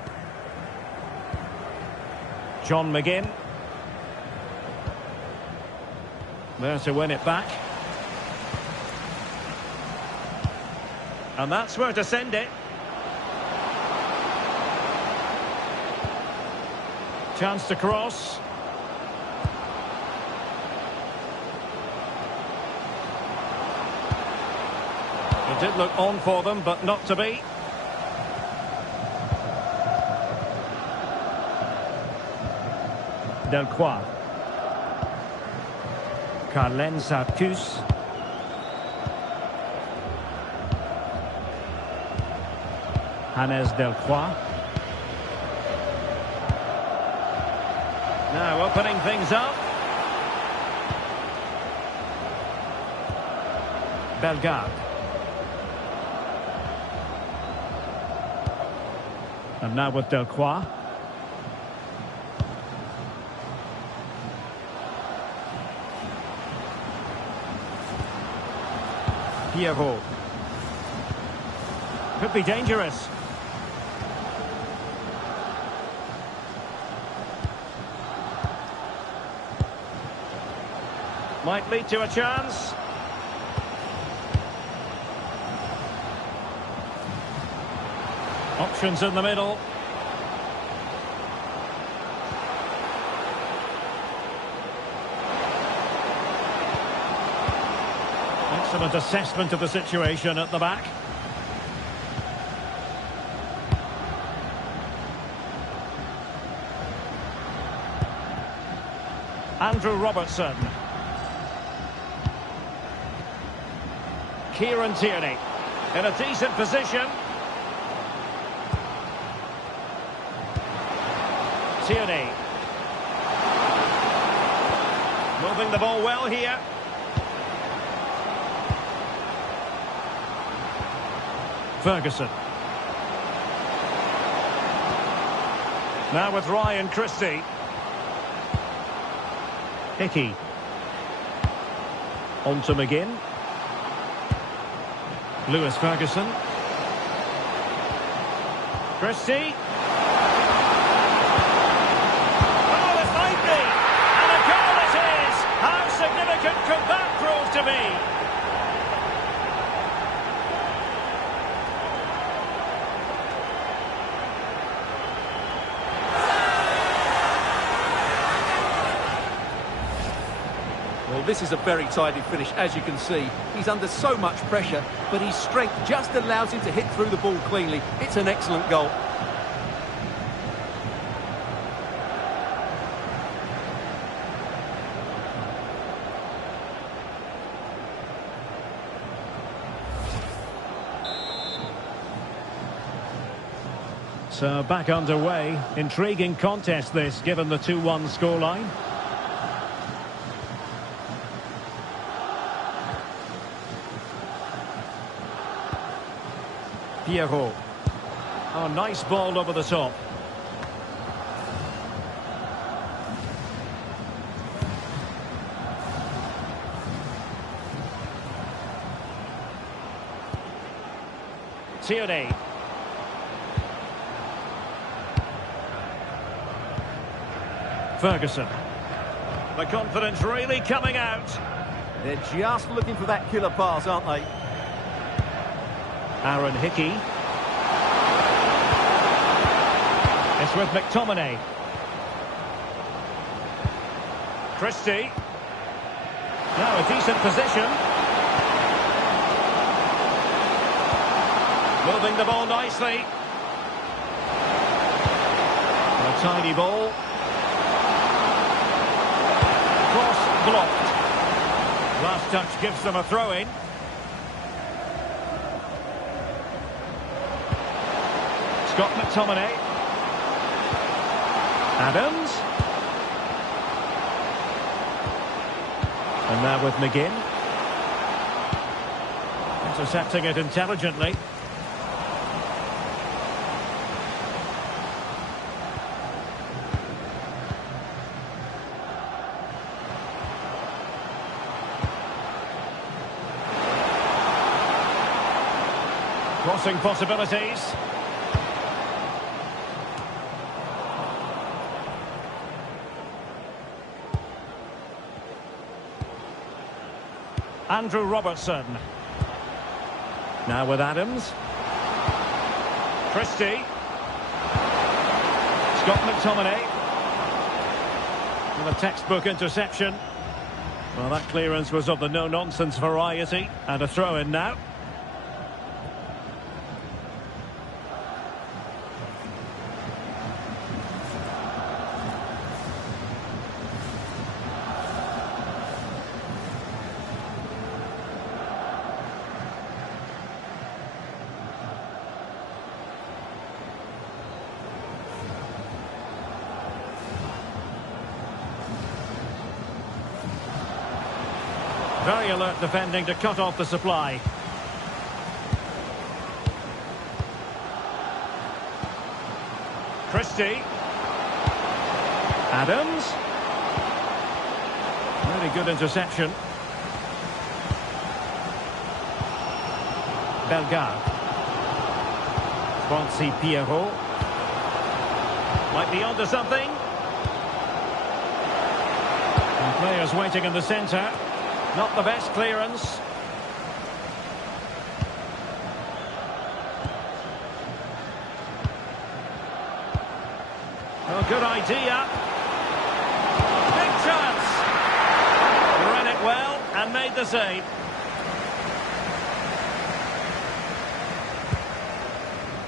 John McGinn. There to win it back. And that's where to send it. Chance to cross. It did look on for them, but not to be. Delcroix. Carlen Sarcus. Hannes Delcroix. Now opening things up. Bellegarde. And now with Delcroix. Pierrot. Could be dangerous. Might lead to a chance. Options in the middle. Excellent assessment of the situation at the back. Andrew Robertson. Kieran Tierney in a decent position. Tierney. Moving the ball well here. Ferguson. Now with Ryan Christie. Hickey. On to McGinn. Lewis Ferguson. Christie. Oh, it might be! And a goal it is! How significant could that prove to be? Well, this is a very tidy finish, as you can see. He's under so much pressure, but his strength just allows him to hit through the ball cleanly. It's an excellent goal. So back underway. Intriguing contest this, given the 2-1 scoreline. Pierrot. Oh, nice ball over the top. Tierney. Ferguson. The confidence really coming out. They're just looking for that killer pass, aren't they? Aaron Hickey. It's with McTominay. Christie. Now a decent position. Moving the ball nicely. A tiny ball. Cross blocked. Last touch gives them a throw-in. Scott McTominay. Adams. And now with McGinn. Intercepting it intelligently. Crossing possibilities. Andrew Robertson. Now with Adams. Christie. Scott McTominay. With a textbook interception. Well, that clearance was of the no-nonsense variety. And a throw-in now. Very alert defending to cut off the supply. Christie. Adams. Really good interception. Bellegarde. Francis Pierrot. Might be onto something. And players waiting in the centre. Not the best clearance. Oh, good idea. Big chance. Read it well and made the save.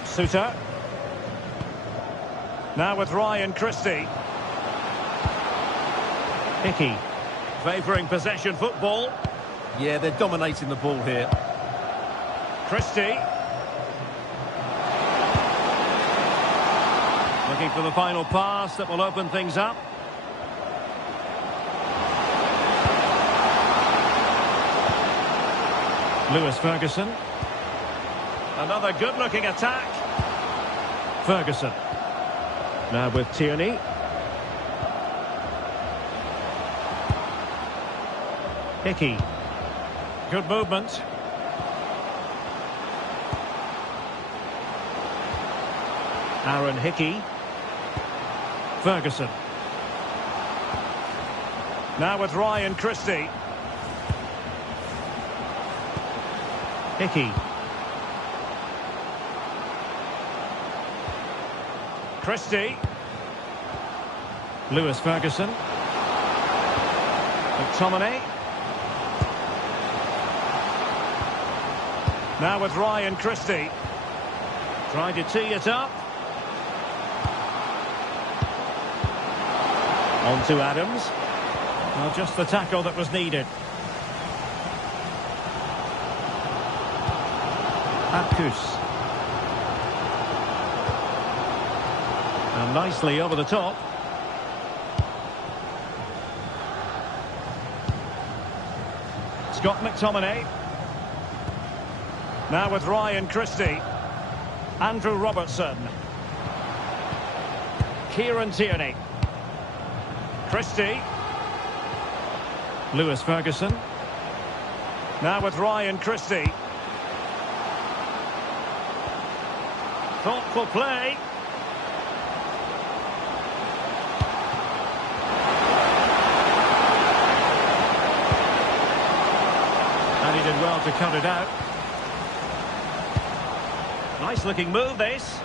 Suter. Now with Ryan Christie. Hickey. Favouring possession football. Yeah, they're dominating the ball here. Christie. Looking for the final pass that will open things up. Lewis Ferguson. Another good-looking attack. Ferguson. Now with Tierney. Hickey. Good movement. Aaron Hickey. Ferguson. Now with Ryan Christie. Hickey. Christie. Lewis Ferguson. McTominay. Now with Ryan Christie. Trying to tee it up. On to Adams. Well, just the tackle that was needed. Apkus. And nicely over the top. Scott McTominay. Now with Ryan Christie. Andrew Robertson. Kieran Tierney. Christie. Lewis Ferguson. Now with Ryan Christie. Thoughtful play. And he did well to cut it out. Nice looking move, this.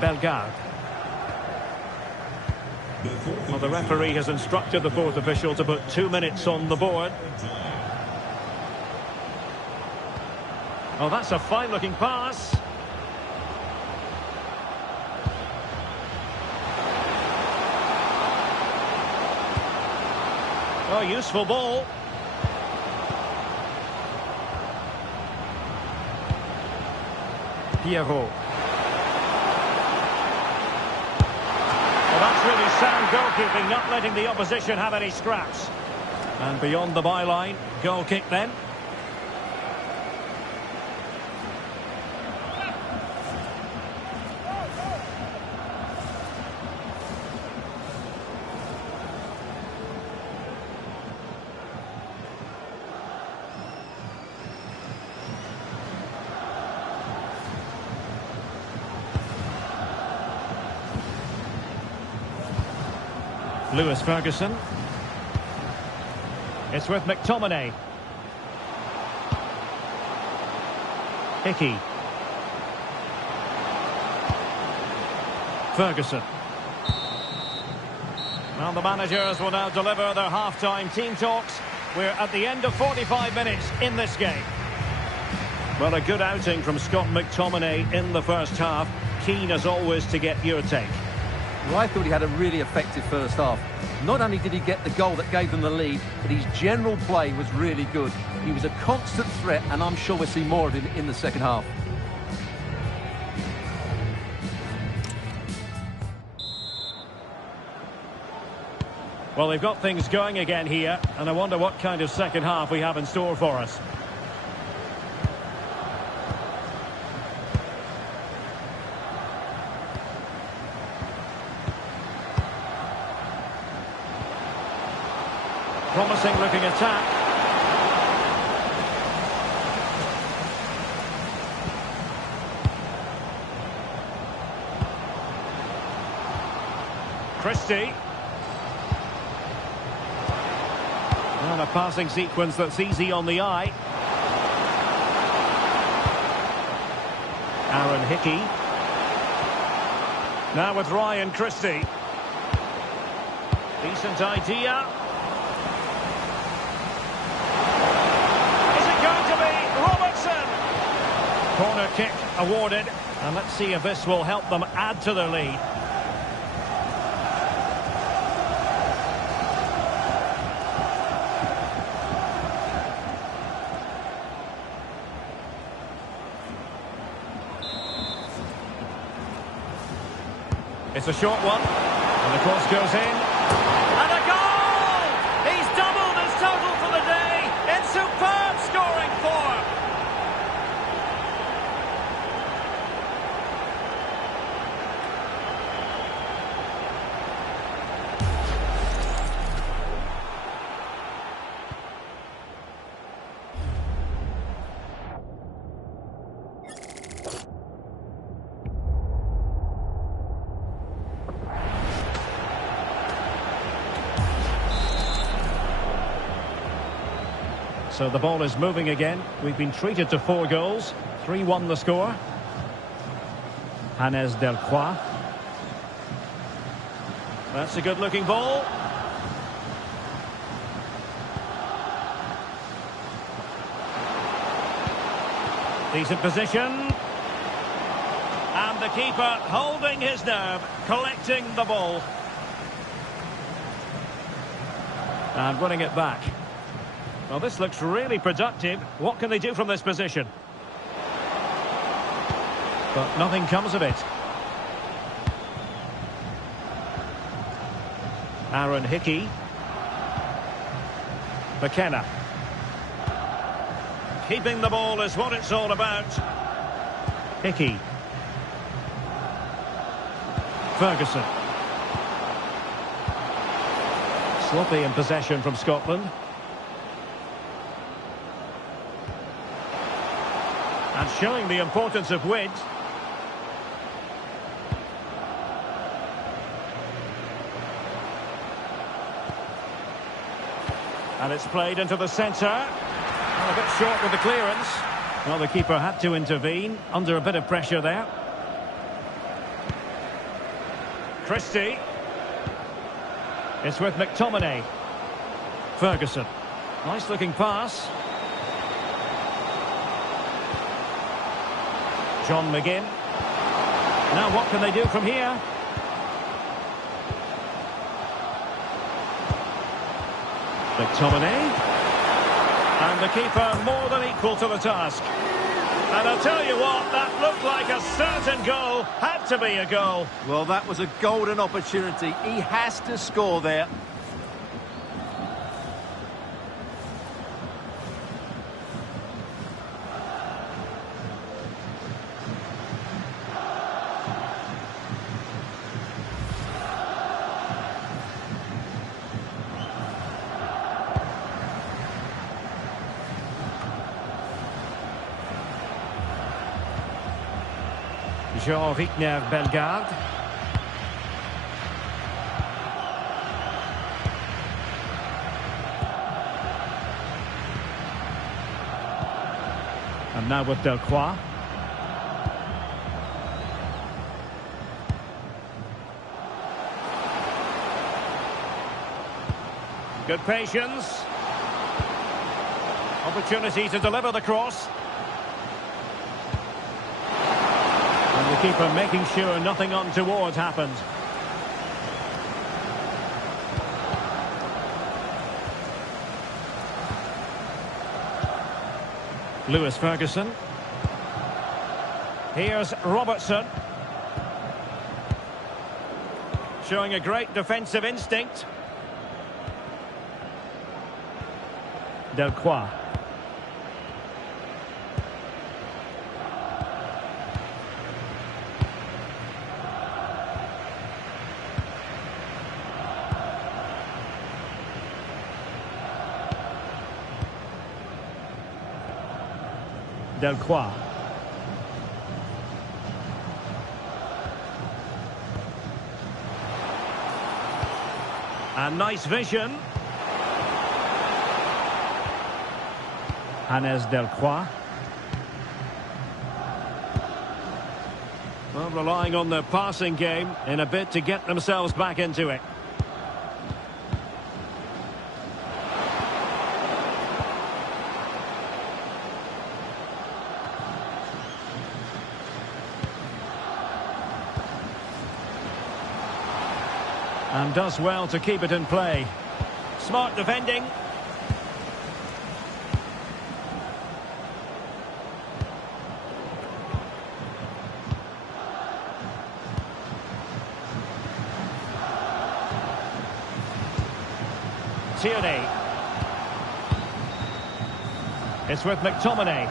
Bellegarde. Well, the referee has instructed the fourth official to put 2 minutes on the board. Oh, that's a fine-looking pass. Oh, useful ball. Pierrot. Well, that's really sound goalkeeping, not letting the opposition have any scraps. And beyond the byline, goal kick then. Lewis Ferguson. It's with McTominay. Hickey. Ferguson. Well, the managers will now deliver their half-time team talks. We're at the end of 45 minutes in this game. Well, a good outing from Scott McTominay in the first half. Keen as always to get your take. Well, I thought he had a really effective first half. Not only did he get the goal that gave them the lead, but his general play was really good. He was a constant threat, and I'm sure we'll see more of him in the second half. Well, they've got things going again here, and I wonder what kind of second half we have in store for us. Promising looking attack. Christie. And a passing sequence that's easy on the eye. Aaron Hickey. Now with Ryan Christie. Decent idea. Corner kick awarded, and let's see if this will help them add to their lead. It's a short one, and the cross goes in. And a goal! He's doubled his total for the day in superb scoring form. So the ball is moving again. We've been treated to 4 goals. 3-1 the score. Hannes Delcroix. That's a good-looking ball. Decent position. And the keeper holding his nerve, collecting the ball. And winning it back. Well, this looks really productive. What can they do from this position? But nothing comes of it. Aaron Hickey. McKenna. Keeping the ball is what it's all about. Hickey. Ferguson. Sloppy in possession from Scotland. And showing the importance of width. And it's played into the centre. Well, a bit short with the clearance. Well, the keeper had to intervene under a bit of pressure there. Christie. It's with McTominay. Ferguson. Nice looking pass. John McGinn. Now what can they do from here? McTominay. And the keeper more than equal to the task. And I'll tell you what, that looked like a certain goal. Had to be a goal. Well, that was a golden opportunity. He has to score there. Jean-Victor Bellegarde. And now with Delcroix. Good patience. Opportunity to deliver the cross. And the keeper making sure nothing untoward happened. Lewis Ferguson. Here's Robertson. Showing a great defensive instinct. Delcroix. Delcroix. And nice vision. Hannes Delcroix. Well, relying on the passing game in a bid to get themselves back into it. And does well to keep it in play. Smart defending. Tierney. It's with McTominay.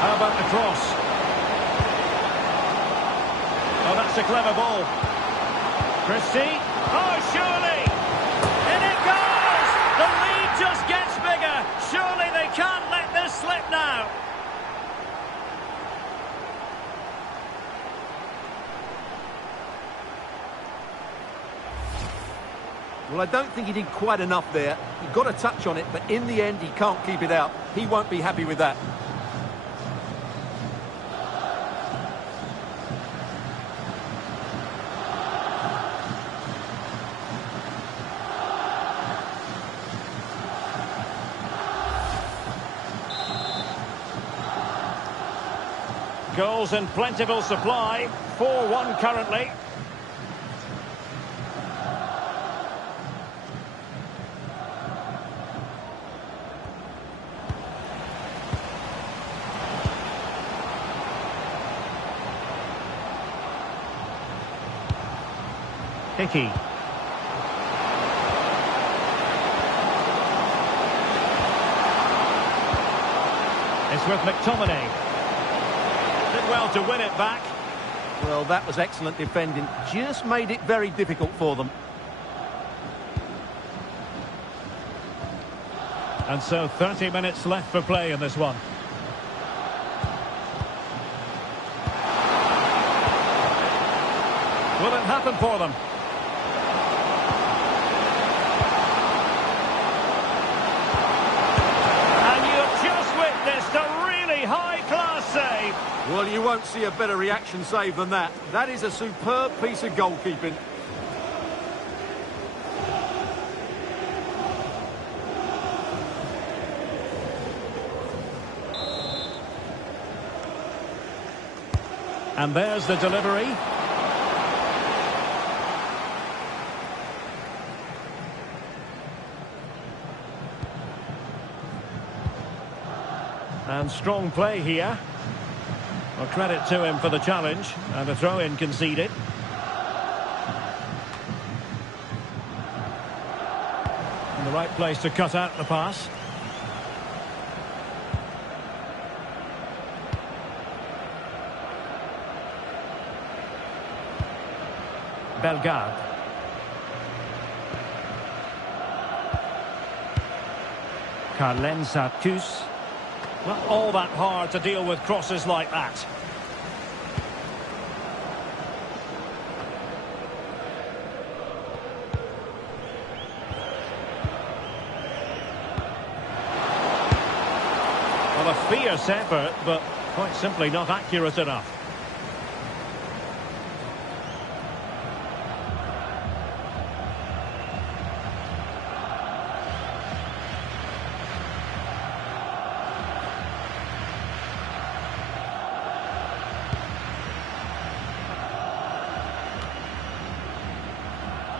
How about the cross? Oh, that's a clever ball. Christie. Oh, surely! In it goes! The lead just gets bigger. Surely they can't let this slip now. Well, I don't think he did quite enough there. He got a touch on it, but in the end, he can't keep it out. He won't be happy with that. Goals in plentiful supply. 4-1 currently. Hickey. It's with McTominay. Did well to win it back. Well, that was excellent defending. Just made it very difficult for them. And so 30 minutes left for play in this one. Will it happen for them? And you've just witnessed a really high-class save. Well, you won't see a better reaction save than that. That is a superb piece of goalkeeping. And there's the delivery. And strong play here. Well, credit to him for the challenge. And a throw-in conceded. In the right place to cut out the pass. Bellegarde. Carlen Sartus. Not all that hard to deal with crosses like that. Well, a fierce effort, but quite simply not accurate enough.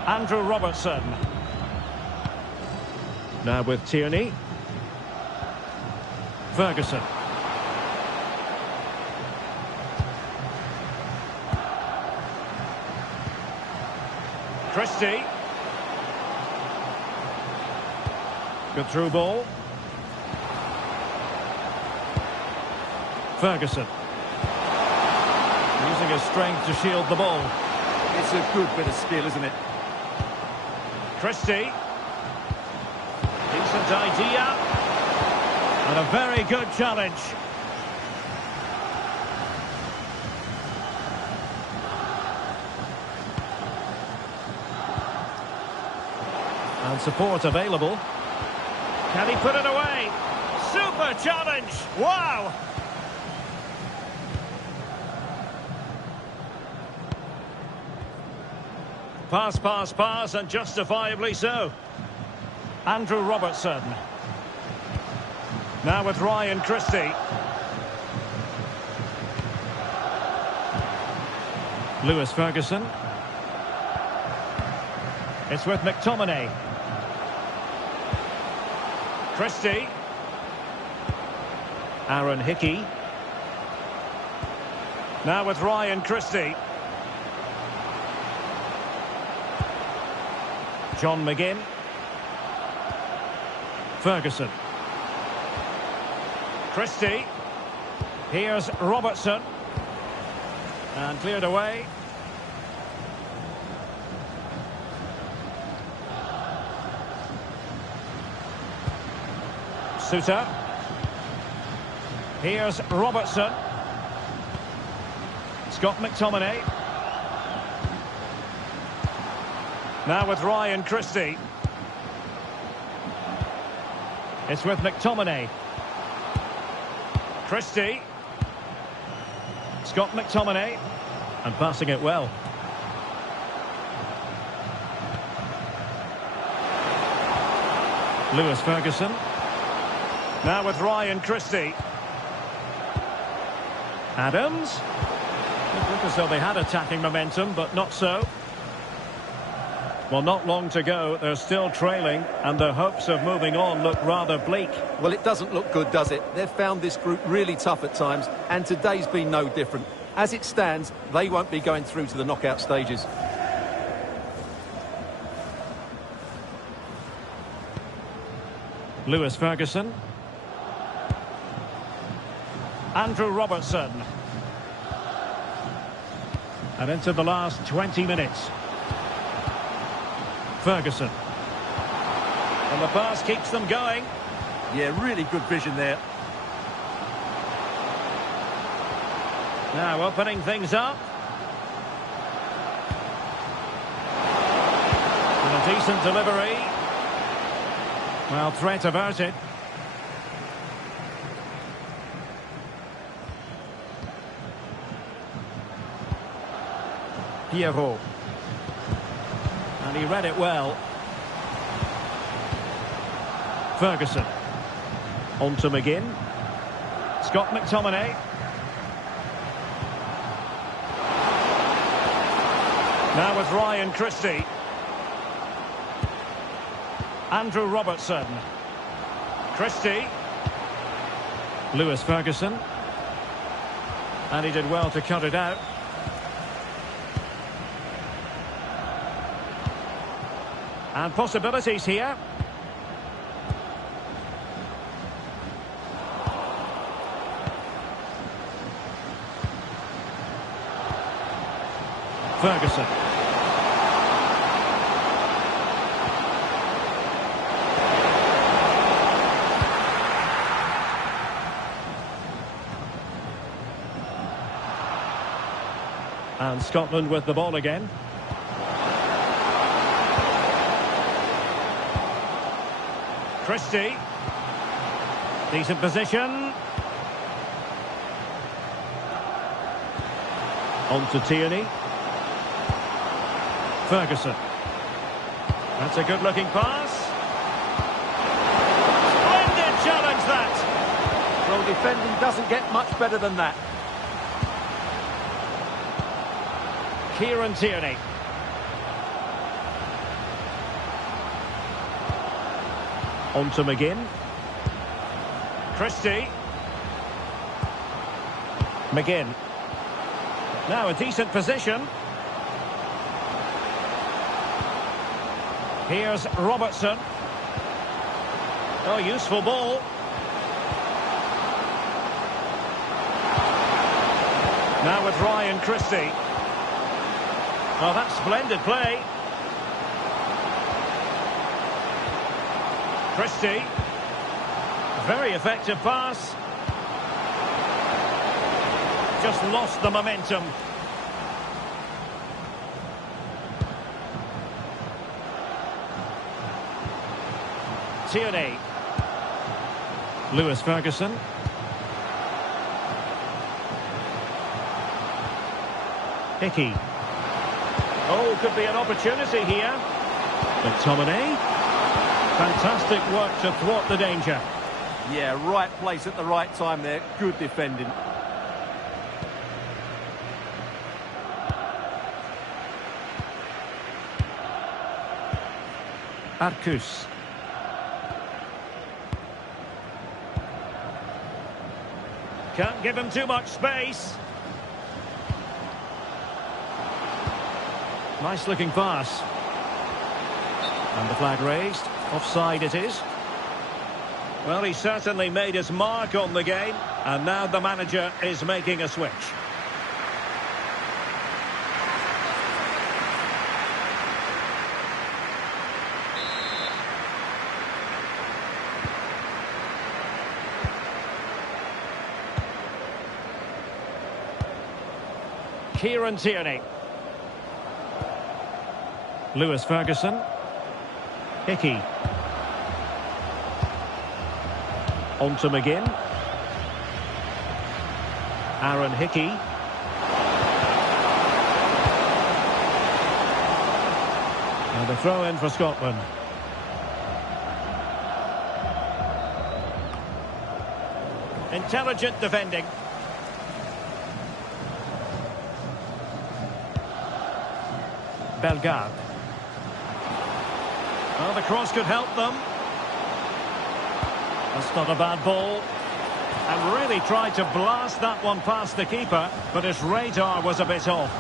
Andrew Robertson. Now with Tierney. Ferguson. Christie. Good through ball. Ferguson. Using his strength to shield the ball. It's a good bit of skill, isn't it? Christie. Decent idea. And a very good challenge. And support available. Can he put it away? Super challenge! Wow! Pass, pass, pass, and justifiably so. Andrew Robertson. Now with Ryan Christie. Lewis Ferguson. It's with McTominay. Christie. Aaron Hickey. Now with Ryan Christie. John McGinn. Ferguson. Christie. Here's Robertson. And cleared away. Suter. Here's Robertson. Scott McTominay. Now with Ryan Christie. It's with McTominay. Christie. Scott McTominay. And passing it well. Lewis Ferguson. Now with Ryan Christie. Adams. It looked as though they had attacking momentum, but not so. Well, not long to go. They're still trailing, and their hopes of moving on look rather bleak. Well, it doesn't look good, does it? They've found this group really tough at times, and today's been no different. As it stands, they won't be going through to the knockout stages. Lewis Ferguson. Andrew Robertson. And into the last 20 minutes. Ferguson. And the pass keeps them going. Yeah, really good vision there. Now opening things up. And a decent delivery. Well, threat averted. Pierrot. And he read it well. Ferguson. On to McGinn. Scott McTominay. Now with Ryan Christie. Andrew Robertson. Christie. Lewis Ferguson. And he did well to cut it out. And possibilities here. Ferguson. And Scotland with the ball again. Christie. Decent position. On to Tierney. Ferguson. That's a good-looking pass. Splendid challenge, that. Well, defending doesn't get much better than that. Kieran Tierney. On to McGinn. Christie. McGinn. Now a decent position. Here's Robertson. Oh, useful ball. Now with Ryan Christie. Oh, that's splendid play. Christie. Very effective pass. Just lost the momentum. Tierney. Lewis Ferguson. Hickey. Oh, could be an opportunity here. McTominay. Fantastic work to thwart the danger. Yeah, right place at the right time there. Good defending. Arcus. Can't give him too much space. Nice looking pass. And the flag raised. Offside it is. Well, he certainly made his mark on the game. And now the manager is making a switch. Kieran Tierney. Lewis Ferguson. Hickey. On to McGinn. Aaron Hickey. And a throw in for Scotland. Intelligent defending. Bellegarde. Well, the cross could help them. That's not a bad ball. And really tried to blast that one past the keeper, but his radar was a bit off.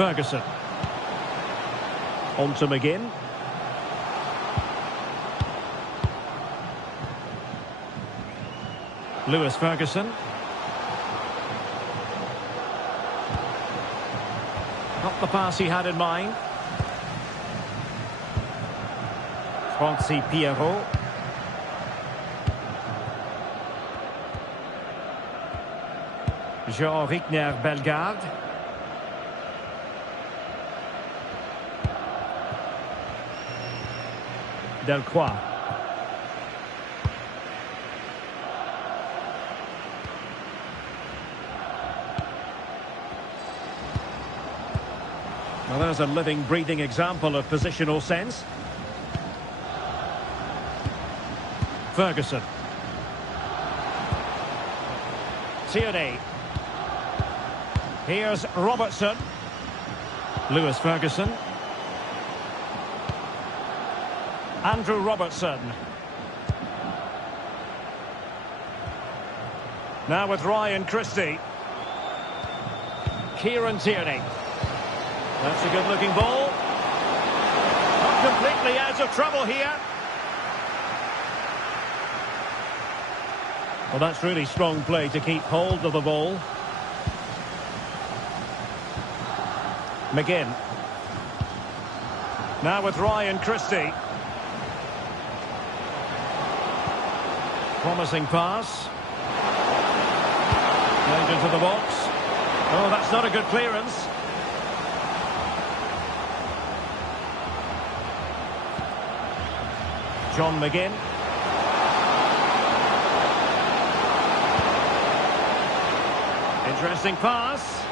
Ferguson. On to McGinn. Lewis Ferguson. Not the pass he had in mind. Francis Pierrot. Jean-Rickner Bellegarde. Delcroix. Well, there's a living, breathing example of positional sense. Ferguson. Tierney. Here's Robertson. Lewis Ferguson. Andrew Robertson. Now with Ryan Christie. Kieran Tierney. That's a good-looking ball. Not completely out of trouble here. Well, that's really strong play to keep hold of the ball. McGinn. Now with Ryan Christie. Promising pass. Played into the box. Oh, that's not a good clearance. John McGinn. Interesting pass.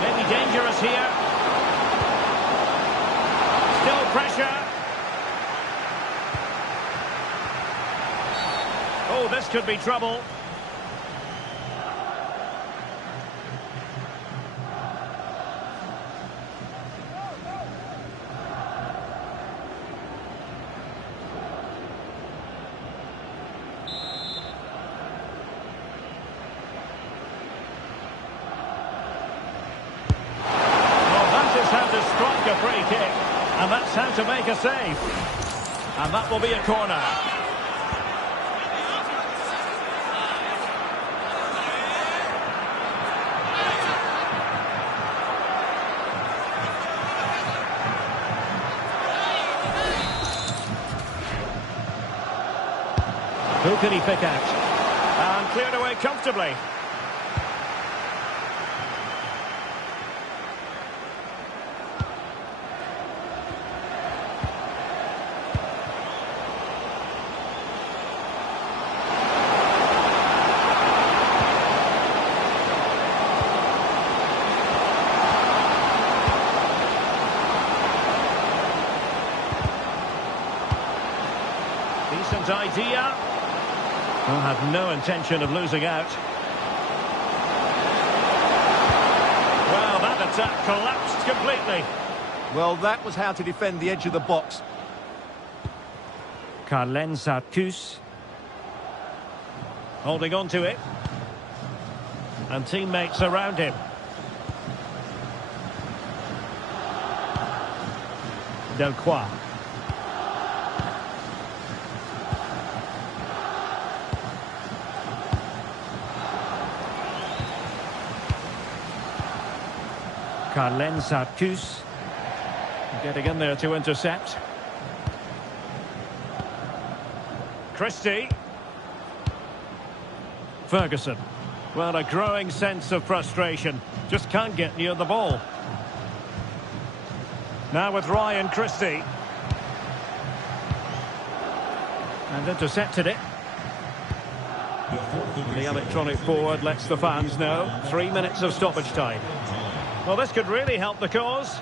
Maybe dangerous here. Still pressure. Oh, this could be trouble. Strike a free kick, and that's how to make a save, and that will be a corner. Who can he pick out? And cleared away comfortably. Decent idea. Will have no intention of losing out. Well, that attack collapsed completely. Well, that was how to defend the edge of the box. Carlen Sarkus. Holding on to it. And teammates around him. Delcroix. Carlen Sarkus getting in there to intercept. Christie. Ferguson. Well, a growing sense of frustration. Just can't get near the ball. Now with Ryan Christie. And intercepted it. The electronic board lets the fans know. 3 minutes of stoppage time. Well, this could really help the cause.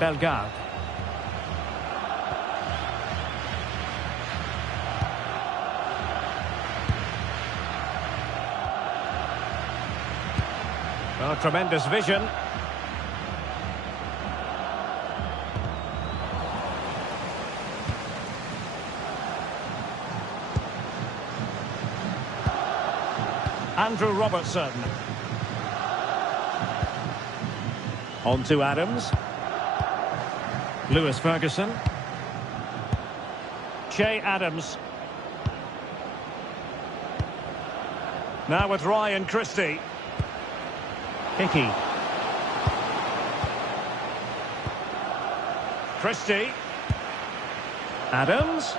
Bellegarde. Oh, tremendous vision. Andrew Robertson. On to Adams. Lewis Ferguson. Che Adams. Now with Ryan Christie. Hickey. Christie. Adams.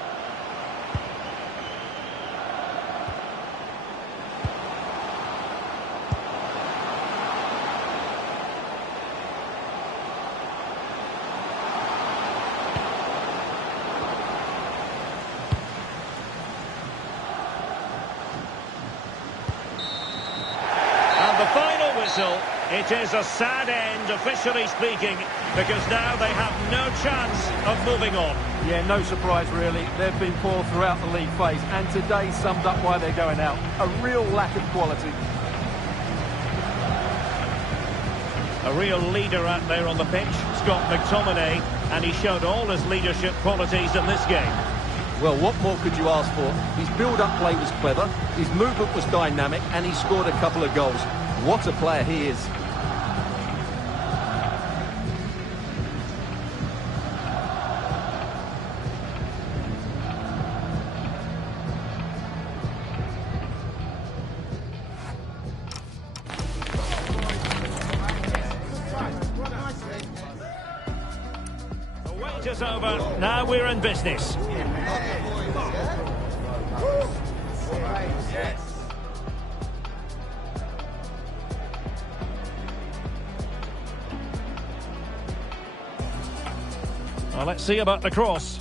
whistle. It is a sad end, officially speaking, because now they have no chance of moving on. Yeah, no surprise really. They've been poor throughout the league phase, and today summed up why they're going out. A real lack of quality. A real leader out there on the pitch, Scott McTominay, and he showed all his leadership qualities in this game. Well, what more could you ask for? His build-up play was clever, his movement was dynamic, and he scored a couple of goals. What a player he is. The wait is over. Now we're in business. Well, let's see about the cross.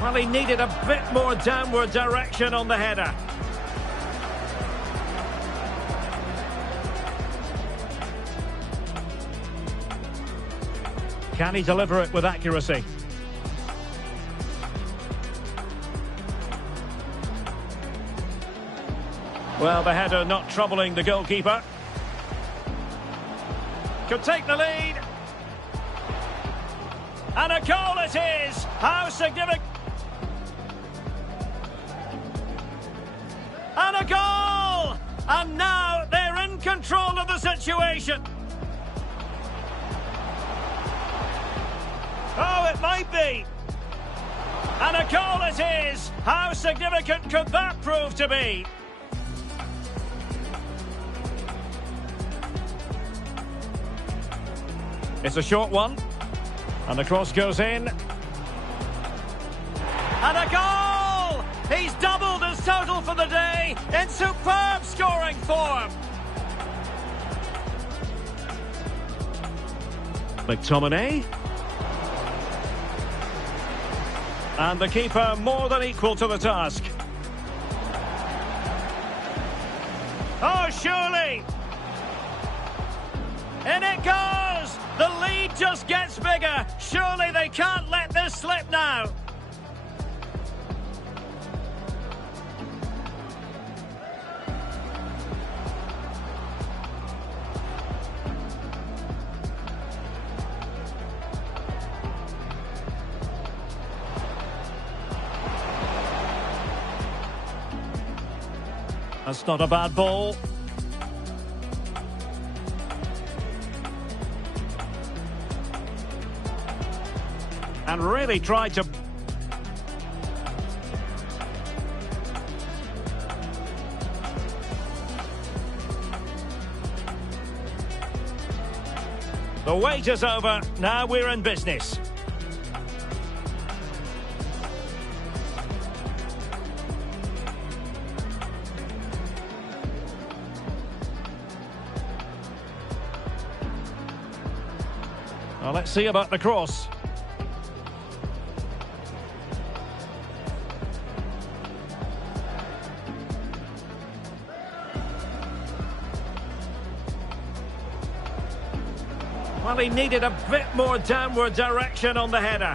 Well, he needed a bit more downward direction on the header. Can he deliver it with accuracy? Well, the header not troubling the goalkeeper. Could take the lead. And a goal it is! How significant! And a goal! And now they're in control of the situation. Oh, it might be. And a goal it is! How significant could that prove to be? It's a short one. And the cross goes in. And a goal! He's doubled his total for the day in superb scoring form. McTominay. And the keeper more than equal to the task. Oh, surely! In it goes! The lead just gets bigger. Surely they can't let this slip now. That's not a bad ball. And really tried to... The wait is over. Now we're in business. Well, let's see about the cross. Well, he needed a bit more downward direction on the header.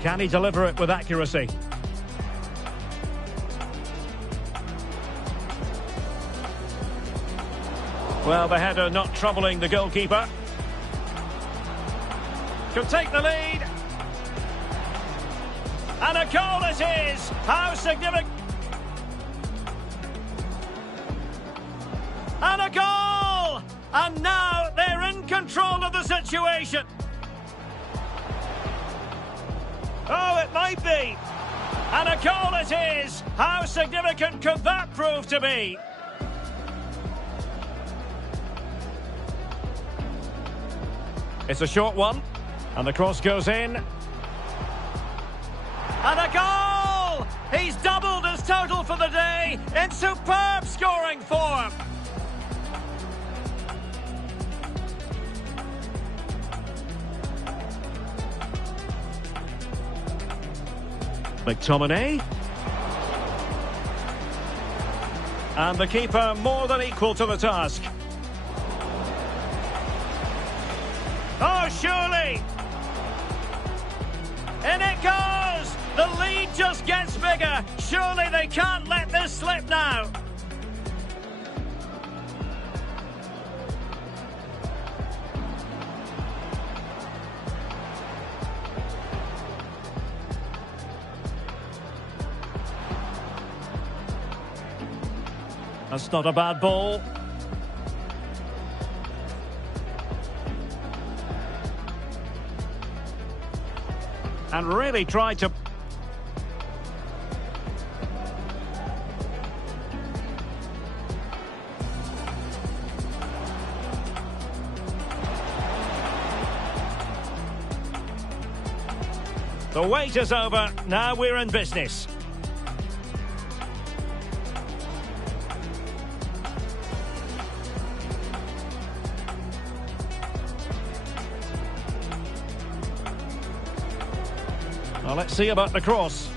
Can he deliver it with accuracy? Well, the header not troubling the goalkeeper. Could take the lead. And a goal it is! How significant! And a goal! And now they're in control of the situation. Oh, it might be. And a goal it is! How significant could that prove to be? It's a short one. And the cross goes in. And a goal! He's doubled his total for the day in superb scoring form. McTominay. And the keeper more than equal to the task. Oh, surely! In it goes! The lead just gets bigger. Surely they can't let this slip now. That's not a bad ball. And really tried to... The wait is over. Now we're in business. Well, let's see about the cross.